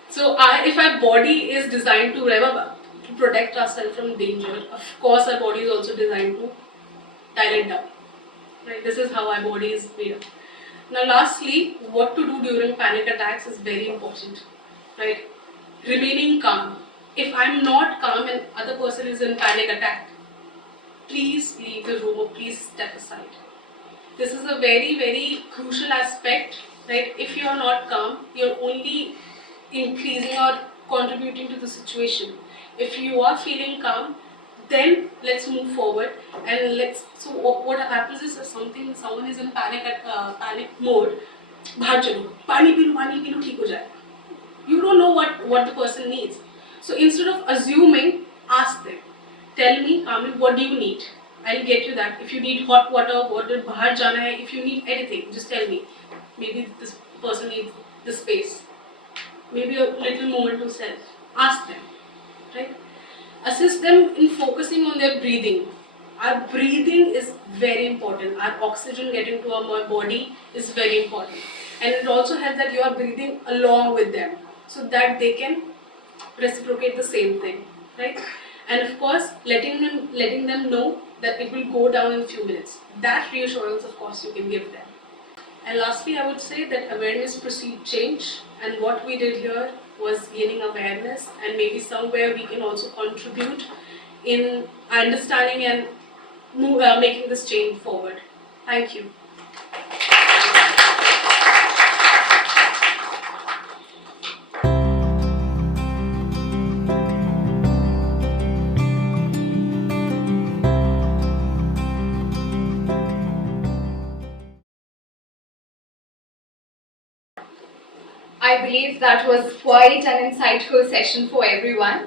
So if our body is designed to protect ourselves from danger, of course our body is also designed to dial it down. Right? This is how our body is made up. Now lastly, what to do during panic attacks is very important. Right? Remaining calm. If I'm not calm and other person is in panic attack, please leave the room or please step aside. This is a very, very crucial aspect, right? If you are not calm, you're only increasing or contributing to the situation. If you are feeling calm, then let's move forward and so what happens is if someone is in panic mode, bahar chalo, pani pilo, theek ho jayega. You don't know what the person needs. So instead of assuming, ask them. Tell me calmly, what do you need? I'll get you that. If you need hot water, bahar jana hai, if you need anything, just tell me. Maybe this person needs the space. Maybe a little moment to self. Ask them, right? Assist them in focusing on their breathing. Our breathing is very important. Our oxygen getting to our body is very important. And it also helps that you are breathing along with them so that they can reciprocate the same thing, right? And of course, letting them know that it will go down in a few minutes. That reassurance, of course, you can give them. And lastly, I would say that awareness precedes change, and what we did here was gaining awareness, and maybe somewhere we can also contribute in understanding and making this change forward. Thank you. I believe that was quite an insightful session for everyone.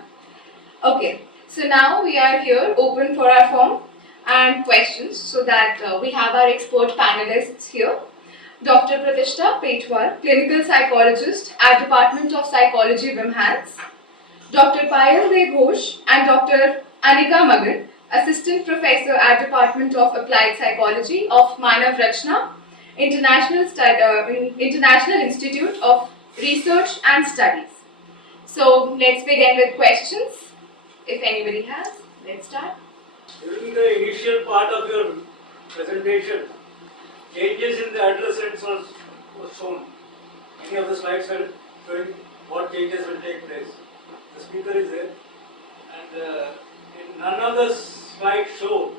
Okay, so now we are here open for our form and questions so that we have our expert panelists here. Dr. Pratishta Petwar, Clinical Psychologist at Department of Psychology, VIMHANS. Dr. Payal De Ghosh and Dr. Anika Magan, Assistant Professor at Department of Applied Psychology of Manav Rachna, International Institute of Research and Studies. So let's begin with questions. If anybody has, let's start. During the initial part of your presentation, changes in the adolescents was shown. Many of the slides are showing what changes will take place. The speaker is there, and none of the slides show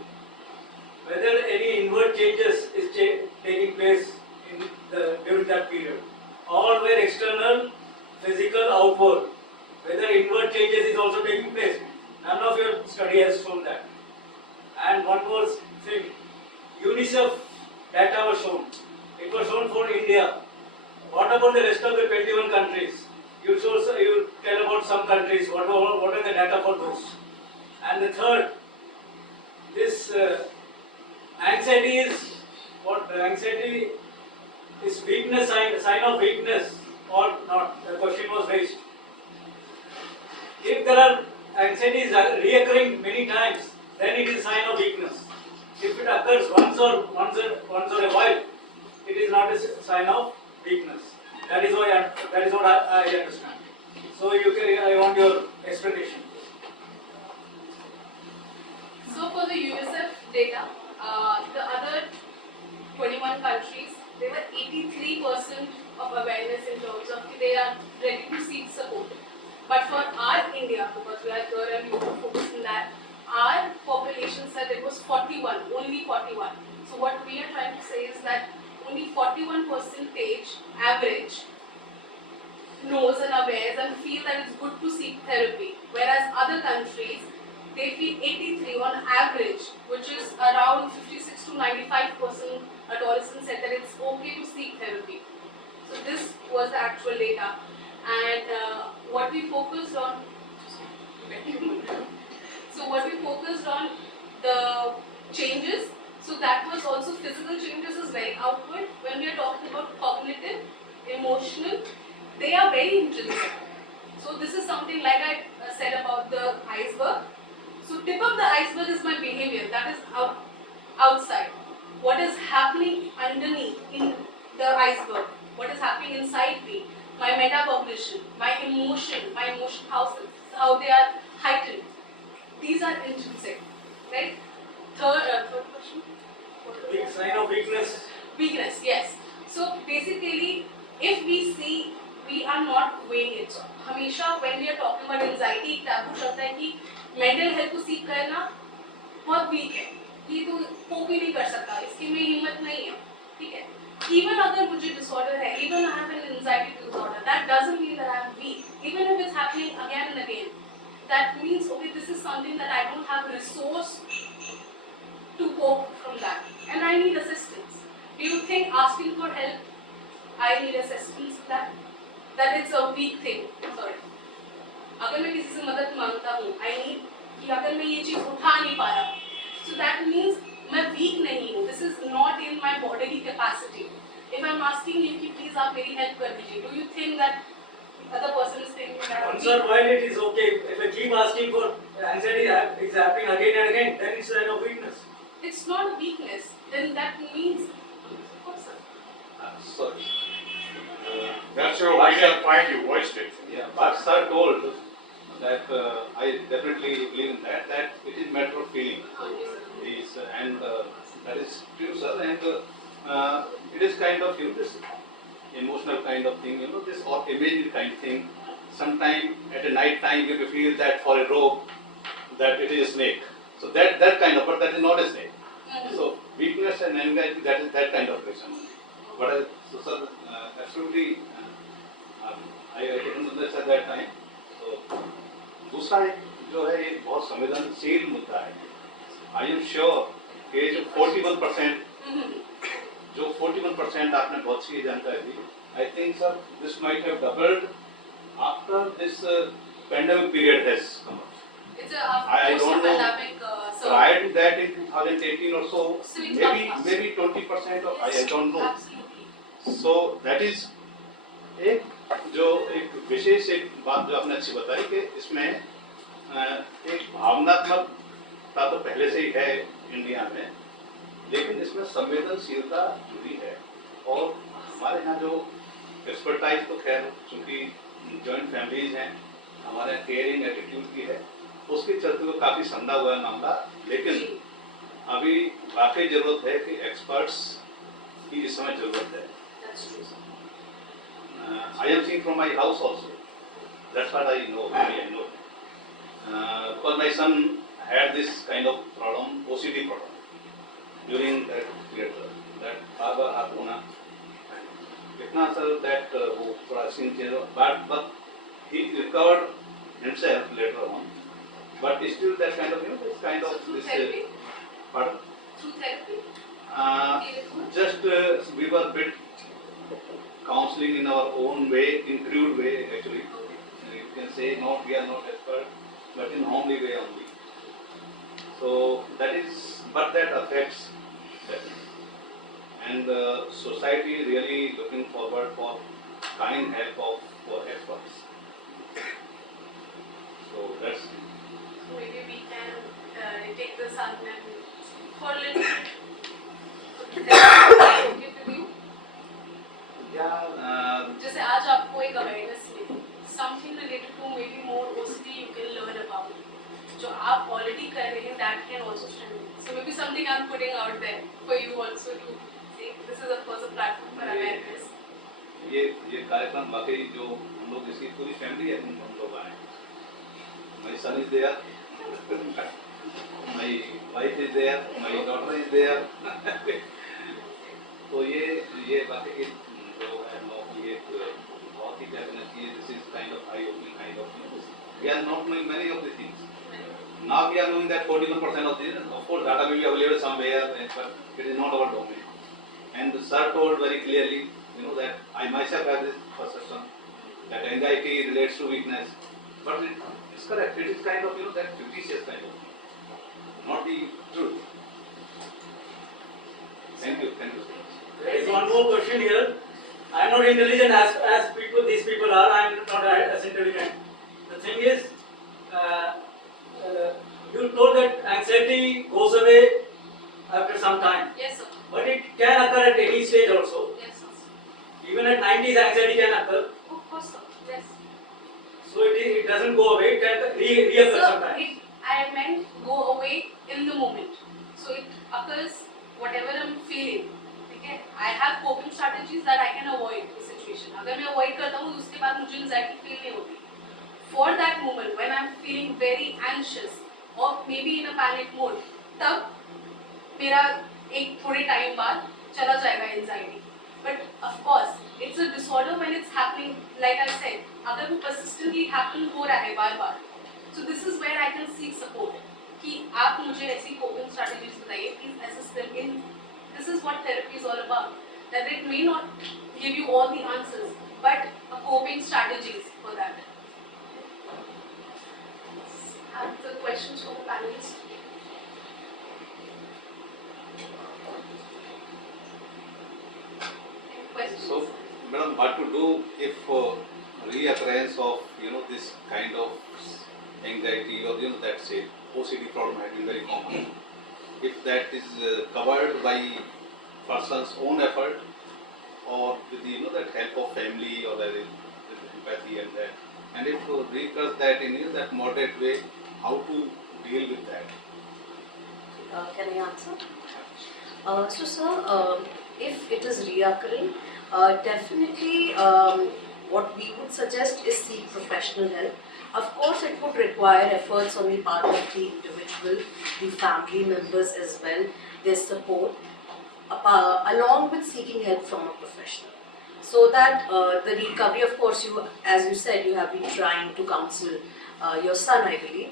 whether any inward changes is taking place in during that period. All were external, physical, outward. Whether inward changes is also taking place. None of your study has shown that. And one more thing, UNICEF data was shown. It was shown for India. What about the rest of the 21 countries? You tell about some countries. What are the data for those? And the third, this anxiety is what? Anxiety is weakness, sign of weakness or not? The question was raised. If there are anxieties reoccurring many times, then it is a sign of weakness. If it occurs once or a while, it is not a sign of weakness. That is what I understand. So I want your explanation. So for the UNICEF data, the other 21 countries, they were 83% of awareness in terms of they are ready to seek support. But for our India, because we are here and we want to focus on that, our population said it was 41, only 41. So what we are trying to say is that only 41% average knows and awares and feel that it's good to seek therapy. Whereas other countries, they feel 83 on average, which is around 56 to 95% adolescents said that it's okay to seek therapy. So this was the actual data. And what we focused on, the changes. So that was also physical changes is very outward. When we are talking about cognitive, emotional, they are very intrinsic. So this is something like I said about the iceberg. So tip of the iceberg is my behavior, that is outside. What is happening underneath in the iceberg? What is happening inside me? My metabolism, my emotion houses, how they are heightened. These are intrinsic, right? Third question. Big sign of weakness. Weakness, yes. So basically, if we see we are not weighing it. So, हमेशा when we are talking about anxiety, एक taboo चलता है कि mental health को seek करना बहुत weak है. ये तो कोप ही नहीं कर सकता. इसकी में हिम्मत नहीं है. ठीक है. Even अगर मुझे disorder है, even I have an anxiety disorder, that doesn't mean that I am weak. Even if it's happening again and again, that means okay, this is something that I don't have resource to cope from that, and I need assistance. Do you think asking for help, I need assistance in that? That it's a weak thing. Sorry. अगर मैं किसी से मदद मांगता हूँ, I need कि अगर मैं ये चीज़ उठा नहीं पा रहा, so that means मैं weak नहीं हूँ. This is not in my bodily capacity. If I'm asking you कि please आप मेरी help कर दीजिए, do you think that other person is thinking that? Once or while it is okay. If I keep asking for anxiety is happening again and again, then it's a sign of weakness. It's not a weakness. Then that means. What's that? Sorry. That's your opinion, fine, you voiced it. Yeah, but sir told that I definitely believe in that it is matter of feeling. And that is true, sir. And it is kind of this emotional kind of thing, this or imaginary kind of thing. Sometime at a night time you feel that for a rope that it is a snake. So that kind of, but that is not a snake. So weakness and anxiety, that is that kind of person. But so sir, absolutely, I didn't understand that time. So दूसरा एक जो है ये बहुत संवेदनशील मुद्दा है. I am sure कि जो 41% जो 41% आपने बहुत सी जानकारी दी. I think sir, this might have doubled after this pandemic period has come up. It's a I don't know. pandemic. Prior to that, in 2018 or so, So it's maybe 20% of I don't know. Absolutely. So that is एक जो एक विशेष एक बात जो आपने अच्छी बताई कि इसमें एक भावनात्मकता तो पहले से ही है इंडिया में, लेकिन इसमें संवेदनशीलता जुड़ी है. और हमारे यहाँ जो एक्सपर्टाइज तो खैर चूँकि जॉइंट फैमिलीज हैं, हमारे केयरिंग एटीट्यूड की है, उसके चलते हुए काफ़ी संदा हुआ है मामला. लेकिन अभी वाकई ज़रूरत है कि एक्सपर्ट्स की इस समय ज़रूरत है. That's true. I am seeing from my house also. That's what I know. I know. Because my son had this kind of problem, OCD problem, during that period, that Baba Harpuna. इतना sir that वो थोड़ा scene change हुआ, but he recovered himself later on. But still that kind of this kind of Through this. therapy? Pardon? Through therapy? Just we were bit counseling in our own way, in crude way actually. You can say not we are not expert, but in homely way only. So that is, but that affects that. And society really looking forward for kind help of for experts. So that's. So maybe we can take the son and for a little bit. Okay for you? Yeah. जैसे आज आपको एक awareness milli, something related to maybe more OCD you can learn about. जो आप already कर रहे हैं, that can also strengthen. So maybe something I'm putting out there for you also to say. This is of course a platform for awareness. ये कार्यक्रम वाकई जो हम लोग इसकी पूरी फैमिली है हम लोग आए. My son is there, my wife is there, my daughter is there. तो ये वाकई जो है ये बहुत ही कहना चाहिए. This is kind of eye-opening kind of news. We are not knowing many of the things. Now we are knowing that 41% of this, of course, data will be available somewhere, but it is not our domain. And the sir told very clearly, that I myself have this perception that anxiety relates to weakness, but it's correct. It is kind of that fictitious kind of, not the truth. Thank you. There is one more question here. I am not intelligent as these people are. I am not as intelligent. The thing is, you told that anxiety goes away after some time. Yes, sir. But it can occur at any stage also. Yes, sir. Even at 90s, anxiety can occur. Of course, sir. Yes. So it doesn't go away. It can reoccur So sometimes. I meant go away in the moment. So it occurs whatever I'm feeling. Okay? I have coping strategies that I can avoid the situation. अगर मैं avoid करता हूँ उसके बाद मुझे anxiety feel नहीं होती. For that moment when I'm feeling very anxious or maybe in a panic mode, तब मेरा एक थोड़े टाइम बाद चला जाएगा anxiety. But of course, it's a disorder when it's happening. Like I said, अगर वो persistently happen हो रहा है बार-बार. So this is where I can seek support. कि आप मुझे ऐसी coping strategies बताइए, please assist them in. This is what therapy is all about. That it may not give you all the answers, but a coping strategies for that. Have the questions for the panelists. Any questions? So, madam, what to do if reoccurrence of this kind of anxiety or that say OCD problem has been very common. If that is covered by person's own effort or with that help of family or with empathy and that, and if recurs that in that moderate way, how to deal with that? Can I answer? So, sir, if it is reoccurring, definitely what we would suggest is seek professional help. Of course, it would require efforts on the part of the individual, the family members as well, their support, along with seeking help from a professional. So that the recovery, of course, as you said, you have been trying to counsel your son, I believe,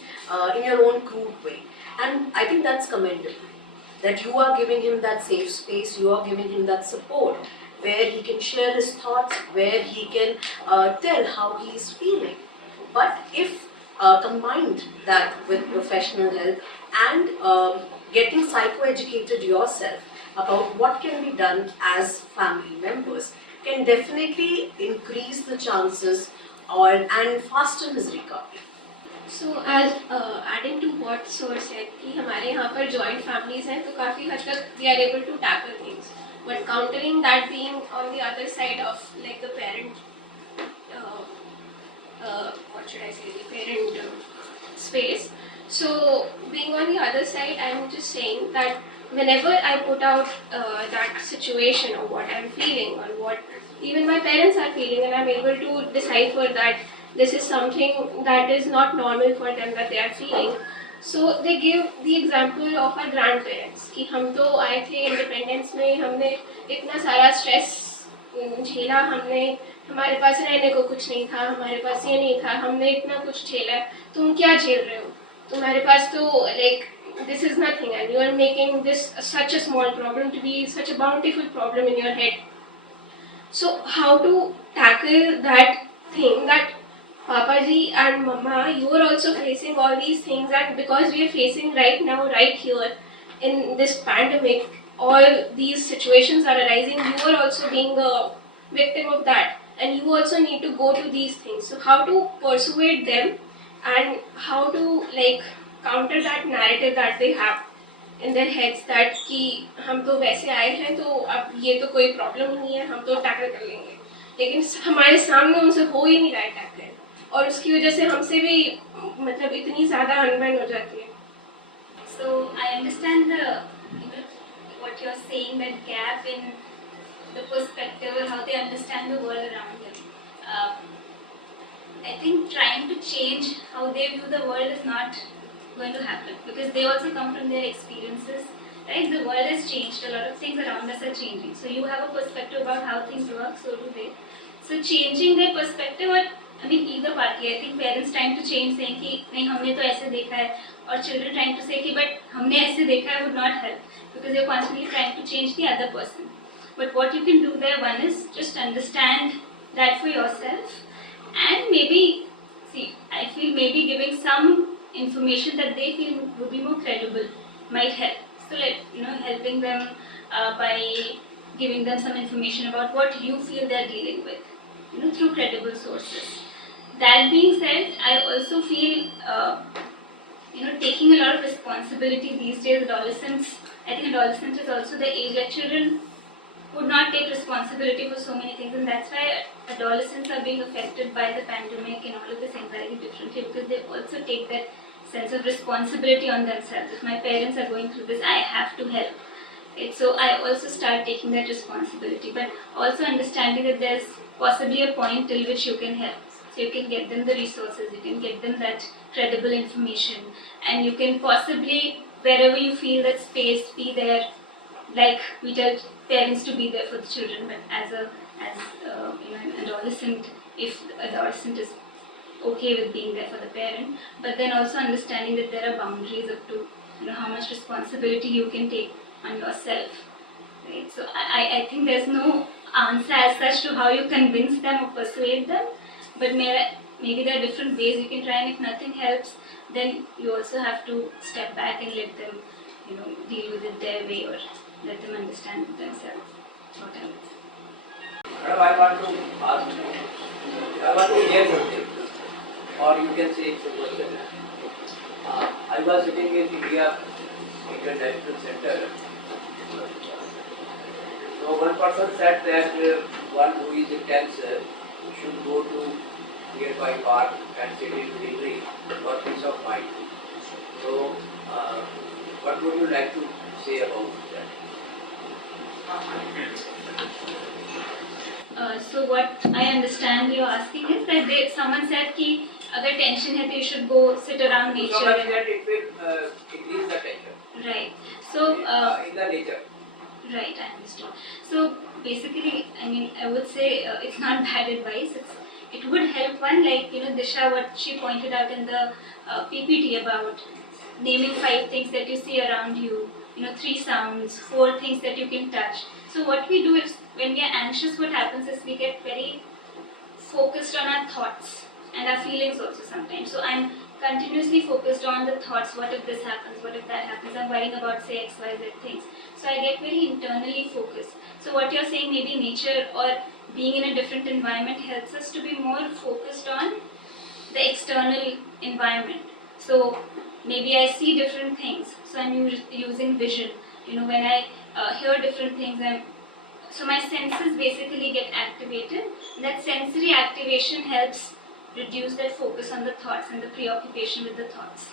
in your own crude way. And I think that's commendable, that you are giving him that safe space, you are giving him that support, where he can share his thoughts, where he can tell how he is feeling. But if combined that with professional help and getting psychoeducated yourself about what can be done as family members, can definitely increase the chances and fasten his recovery. So as adding to what Sir said कि हमारे यहाँ पर joint families हैं तो काफ़ी हद तक we are able to tackle things. But countering that being on the other side of like the parent, what should I say, the parent space. So being on the other side, I'm just saying that whenever I put out that situation or what I'm feeling or what even my parents are feeling, and I'm able to decipher that this is something that is not normal for them that they are feeling, So they give the example of our grandparents कि हम तो आए थे independence में, हमने इतना सारा stress झेला, हमने हमारे पास रहने को कुछ नहीं था, हमारे पास ये नहीं था, हमने इतना कुछ झेला, तुम क्या झेल रहे हो, तुम्हारे पास तो like this is nothing and you are making this such a small problem to be such a bountiful problem in your head. So how to tackle that thing that Papa ji and Mama, you are also facing all these things, and because we are facing right now, right here, in this pandemic, all these situations are arising, you are also being a victim of that, and you also need to go to these things. So how to persuade them, and how to like counter that narrative that they have in their heads that कि हम तो वैसे आए हैं तो अब ये तो कोई प्रॉब्लम ही नहीं है, हम तो टैकल कर लेंगे, लेकिन हमारे सामने उनसे हो ही नहीं रहा है टैकल, और उसकी वजह से हमसे भी मतलब इतनी ज़्यादा अनबन हो जाती है. So I understand what you're saying, that gap in the perspective or how they understand the world around them. I think trying to change how they view the world is not going to happen because they also come from their experiences, right? The world has changed, a lot of things around us are changing. So you have a perspective about how things work, so do they. So changing their perspective, or I mean either party, I think parents trying to change saying कि नहीं हमने तो ऐसे देखा है, or children trying to say कि but हमने ऐसे देखा है would not help because you're constantly trying to change the other person. But what you can do there, one is just understand that for yourself, and maybe see, I feel maybe giving some information that they feel would be more credible might help. So helping them by giving them some information about what you feel they're dealing with, through credible sources. That being said, I also feel taking a lot of responsibility these days. Adolescents, I think adolescence is also the age that children would not take responsibility for so many things, and that's why adolescents are being affected by the pandemic and all of this anxiety differently, because they also take that sense of responsibility on themselves. If my parents are going through this, I have to help. Right? So I also start taking that responsibility, but also understanding that there's possibly a point till which you can help. So you can get them the resources, you can get them that credible information, and you can possibly, wherever you feel that space, be there. Like we tell parents to be there for the children, but as an adolescent, if the adolescent is okay with being there for the parent, but then also understanding that there are boundaries up to how much responsibility you can take on yourself, right? So I think there's no answer as such to how you convince them or persuade them, but maybe there are different ways you can try, and if nothing helps, then you also have to step back and let them deal with it their way, or let them understand it themselves. Whatever. Madam, I want to hear something, or you can say it's a question. I was sitting in India International Center. So one person said that one who is intense should go to nearby park and sit in greenery for peace of mind. So what would you like to say about that? So what I understand you're asking is that someone said कि अगर tension है तो you should go sit around nature. So much that it will increase the tension. Right. So in the nature. Right, I understood. So basically, I would say it's not bad advice. It would help one, like Disha, what she pointed out in the PPT about naming 5 things that you see around you. 3 sounds, 4 things that you can touch. So what we do is, when we are anxious, what happens is we get very focused on our thoughts and our feelings also sometimes. So I'm continuously focused on the thoughts, what if this happens, what if that happens, I'm worrying about say X, Y, Z things. So I get very internally focused. So what you're saying, maybe nature or being in a different environment helps us to be more focused on the external environment. So maybe I see different things, so I'm using vision. When I hear different things, so my senses basically get activated. And that sensory activation helps reduce that focus on the thoughts and the preoccupation with the thoughts.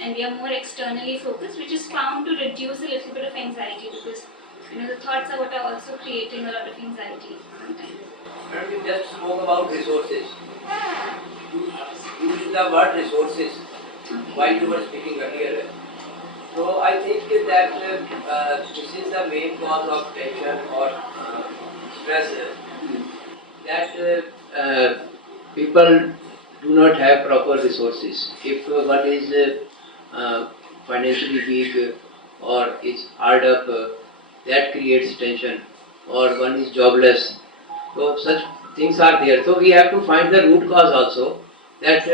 And we are more externally focused, which is found to reduce a little bit of anxiety, because the thoughts are what are also creating a lot of anxiety sometimes. And you just spoke about resources. You use the word resources. while you were speaking earlier. So I think that this is the main cause of tension or stress, that people do not have proper resources. If one is financially weak or is hard up, that creates tension, or one is jobless. So such things are there. So we have to find the root cause also, that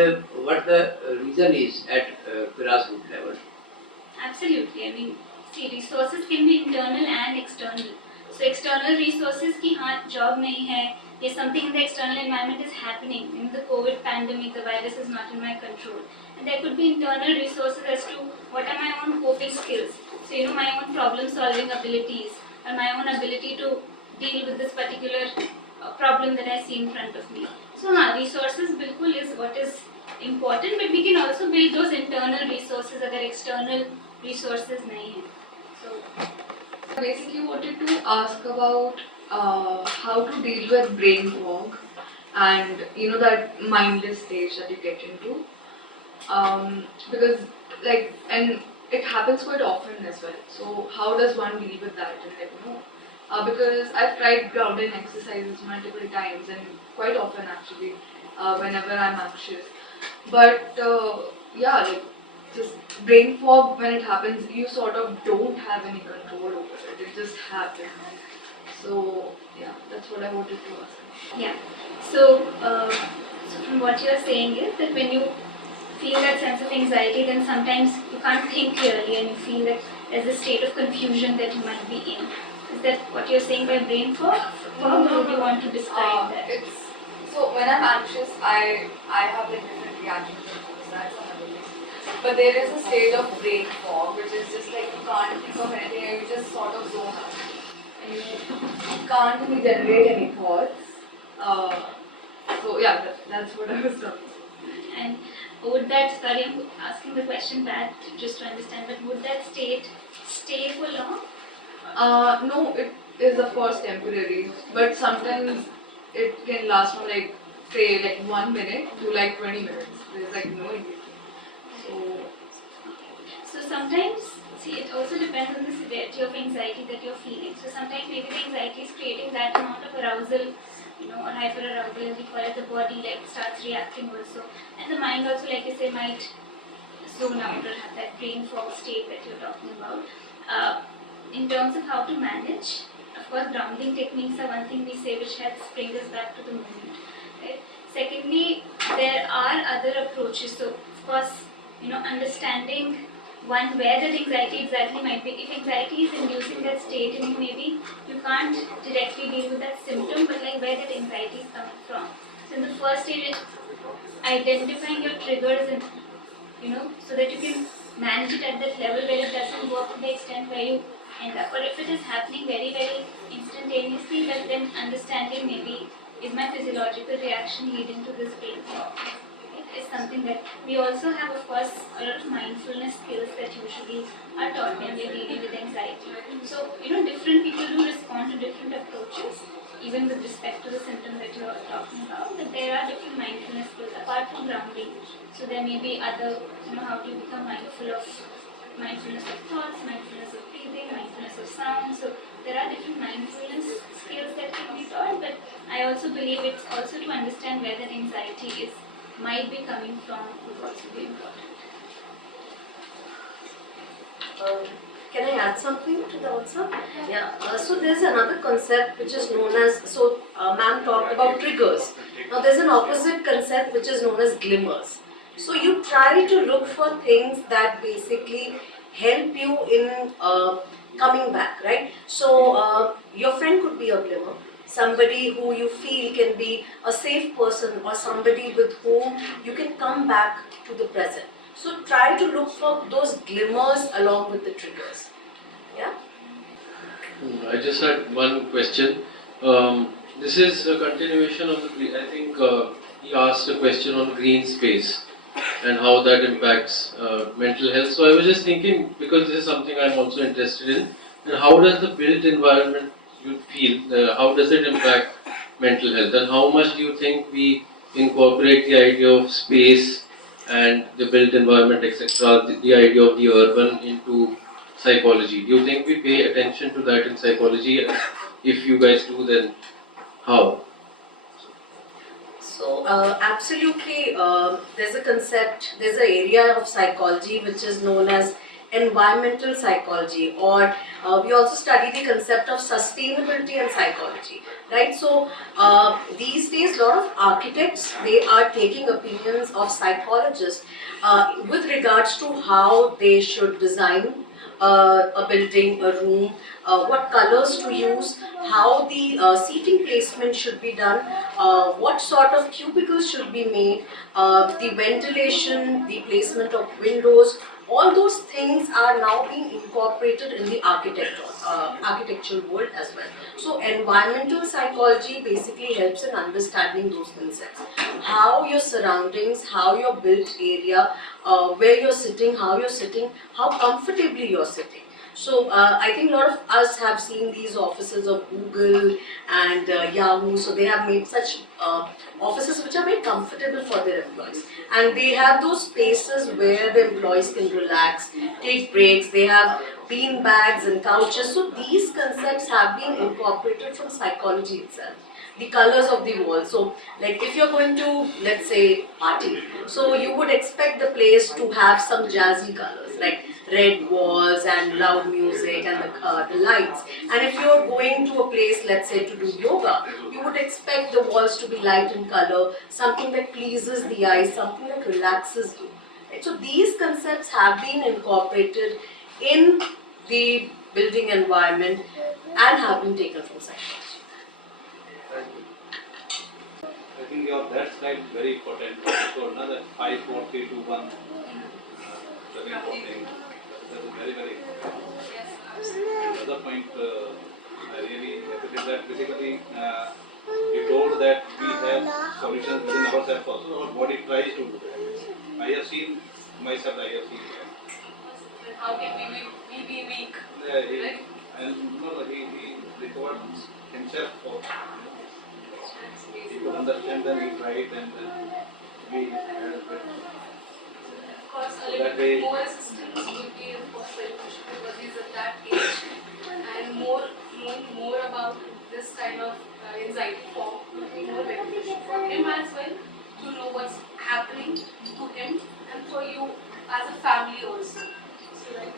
what the reason is at grassroots level. Absolutely. I mean, see, resources can be internal and external. So external resources की हाँ job नहीं है, या something in the external environment is happening. In the COVID pandemic, the virus is not in my control. And there could be internal resources as to what are my own coping skills. So my own problem solving abilities, or my own ability to deal with this particular problem that I see in front of me. So हाँ, resources बिल्कुल is what is important, but we can also build those internal resources अगर external resources नहीं हैं. So I basically wanted to ask about how to deal with brain fog and that mindless stage that you get into, because and it happens quite often as well. So how does one deal with that? And because I've tried grounding exercises multiple times and quite often actually, whenever I'm anxious. But just brain fog, when it happens, you sort of don't have any control over it. It just happens. So yeah, that's what I wanted to ask. yeah, so from what you're saying is that when you feel that sense of anxiety, then sometimes you can't think clearly and you feel that there's a state of confusion that you might be in. Is that what you're saying by brain fog? Or do you want to describe that? So when I'm anxious, I have different reactions to that. But there is a state of brain fog, which is just like you can't think of anything and you just sort of zone out. And you can't really generate any thoughts. So yeah, that's what I was talking about. And would that, sorry, I'm asking the question back just to understand, but would that state stay for long? No, it is of course temporary, but sometimes it can last from say 1 minute to 20 minutes. There's no in between. So sometimes, see, it also depends on the severity of anxiety that you're feeling. So sometimes maybe the anxiety is creating that amount of arousal, or hyperarousal as we call it, the body starts reacting also. And the mind also, like you say, might zone out or have that brain fog state that you're talking about. In terms of how to manage, of course, grounding techniques are one thing we say which helps bring us back to the moment. Right? Secondly, there are other approaches. So, of course, understanding one where that anxiety exactly might be. If anxiety is inducing that state in you, maybe you can't directly deal with that symptom, but where that anxiety is coming from. So in the first stage, identifying your triggers and so that you can manage it at that level where it doesn't work to the extent where you end up. Or if it is happening very, very instantaneously, but then understanding maybe is my physiological reaction leading to this brain fog. Is something that we also have, of course, a lot of mindfulness skills that usually are taught when we're dealing with anxiety. So, different people do respond to different approaches, even with respect to the symptom that you're talking about. But there are different mindfulness skills apart from grounding. So there may be other, how do you become mindfulness of thoughts, mindfulness of breathing, mindfulness of sound. So there are different mindfulness skills that can be taught. But I also believe it's also to understand where that anxiety might be coming from would also be important. Can I add something to the answer? Yeah. So there's another concept which is known as, ma'am talked about triggers. Now there's an opposite concept which is known as glimmers. So you try to look for things that basically help you in coming back, right? So your friend could be a glimmer. Somebody who you feel can be a safe person, or somebody with whom you can come back to the present. So try to look for those glimmers along with the triggers. Yeah? I just had one question. This is a continuation of I think he asked a question on green space and how that impacts mental health. So I was just thinking, because this is something I'm also interested in, and how does the built environment you feel, how does it impact mental health, and how much do you think we incorporate the idea of space and the built environment, etc., the idea of the urban into psychology. Do you think we pay attention to that in psychology? If you guys do, then how? So, absolutely, there's a concept, there's an area of psychology which is known as environmental psychology, or we also study the concept of sustainability and psychology, right? So, these days, a lot of architects, they are taking opinions of psychologists with regards to how they should design a building, a room, what colors to use, how the seating placement should be done, what sort of cubicles should be made, the ventilation, the placement of windows, all those things are now being incorporated in the architectural world as well. So environmental psychology basically helps in understanding those concepts. How your surroundings, how your built area, where you're sitting, how comfortably you're sitting. So I think a lot of us have seen these offices of Google and Yahoo. So they have made such offices which are very comfortable for their employees, and they have those spaces where the employees can relax, take breaks. They have bean bags and couches. So these concepts have been incorporated from psychology itself. The colors of the wall. So, like if you're going to, let's say, party, so you would expect the place to have some jazzy colors, like red walls and loud music and the lights. And if you're going to a place, let's say, to do yoga, you would expect the walls to be light in color, something that pleases the eye, something that relaxes you. Right? So these concepts have been incorporated in the building environment and have been taken from psychology. I think that slide is very important. So another 5, 4, 3, 2, 1. Very important. That is very, very important. Another point I really appreciate that basically you told that we have solutions within ourselves also. Our body tries to do that. I have seen myself, I have seen that. How can we be weak? Right? And no, he recovered himself for he could understand, then he tried, and then we helped it. Of course, a little bit more assistance would be of course beneficial because he's at that age, and knowing more about this kind of anxiety form would be more beneficial for him as well to know what's happening to him and for you as a family also.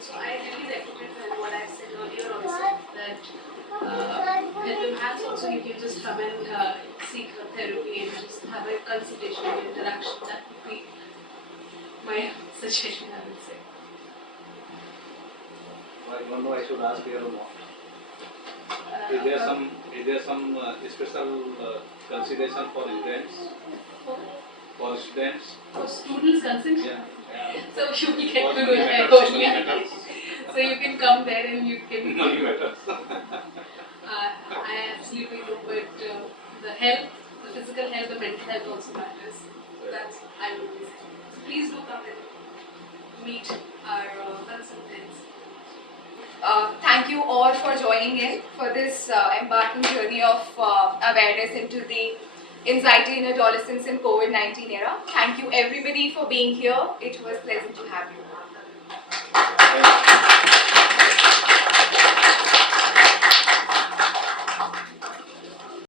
So I really recommend what I said earlier also that at VIMHANS also you can just come and seek therapy and just have a consultation and interaction. That would be my suggestion, I would say. I don't know, I should ask here or not. Is there some special consideration for students? For students? For students' consent? Yeah. So you can do it. So you can come there and you can. Money matters. I absolutely do, but the health, the physical health, the mental health also matters. So that's I would say. So please do come and meet our consultants. Thank you all for joining in for this embarking journey of awareness into the anxiety in adolescents in COVID-19 era. Thank you everybody for being here. It was pleasant to have you.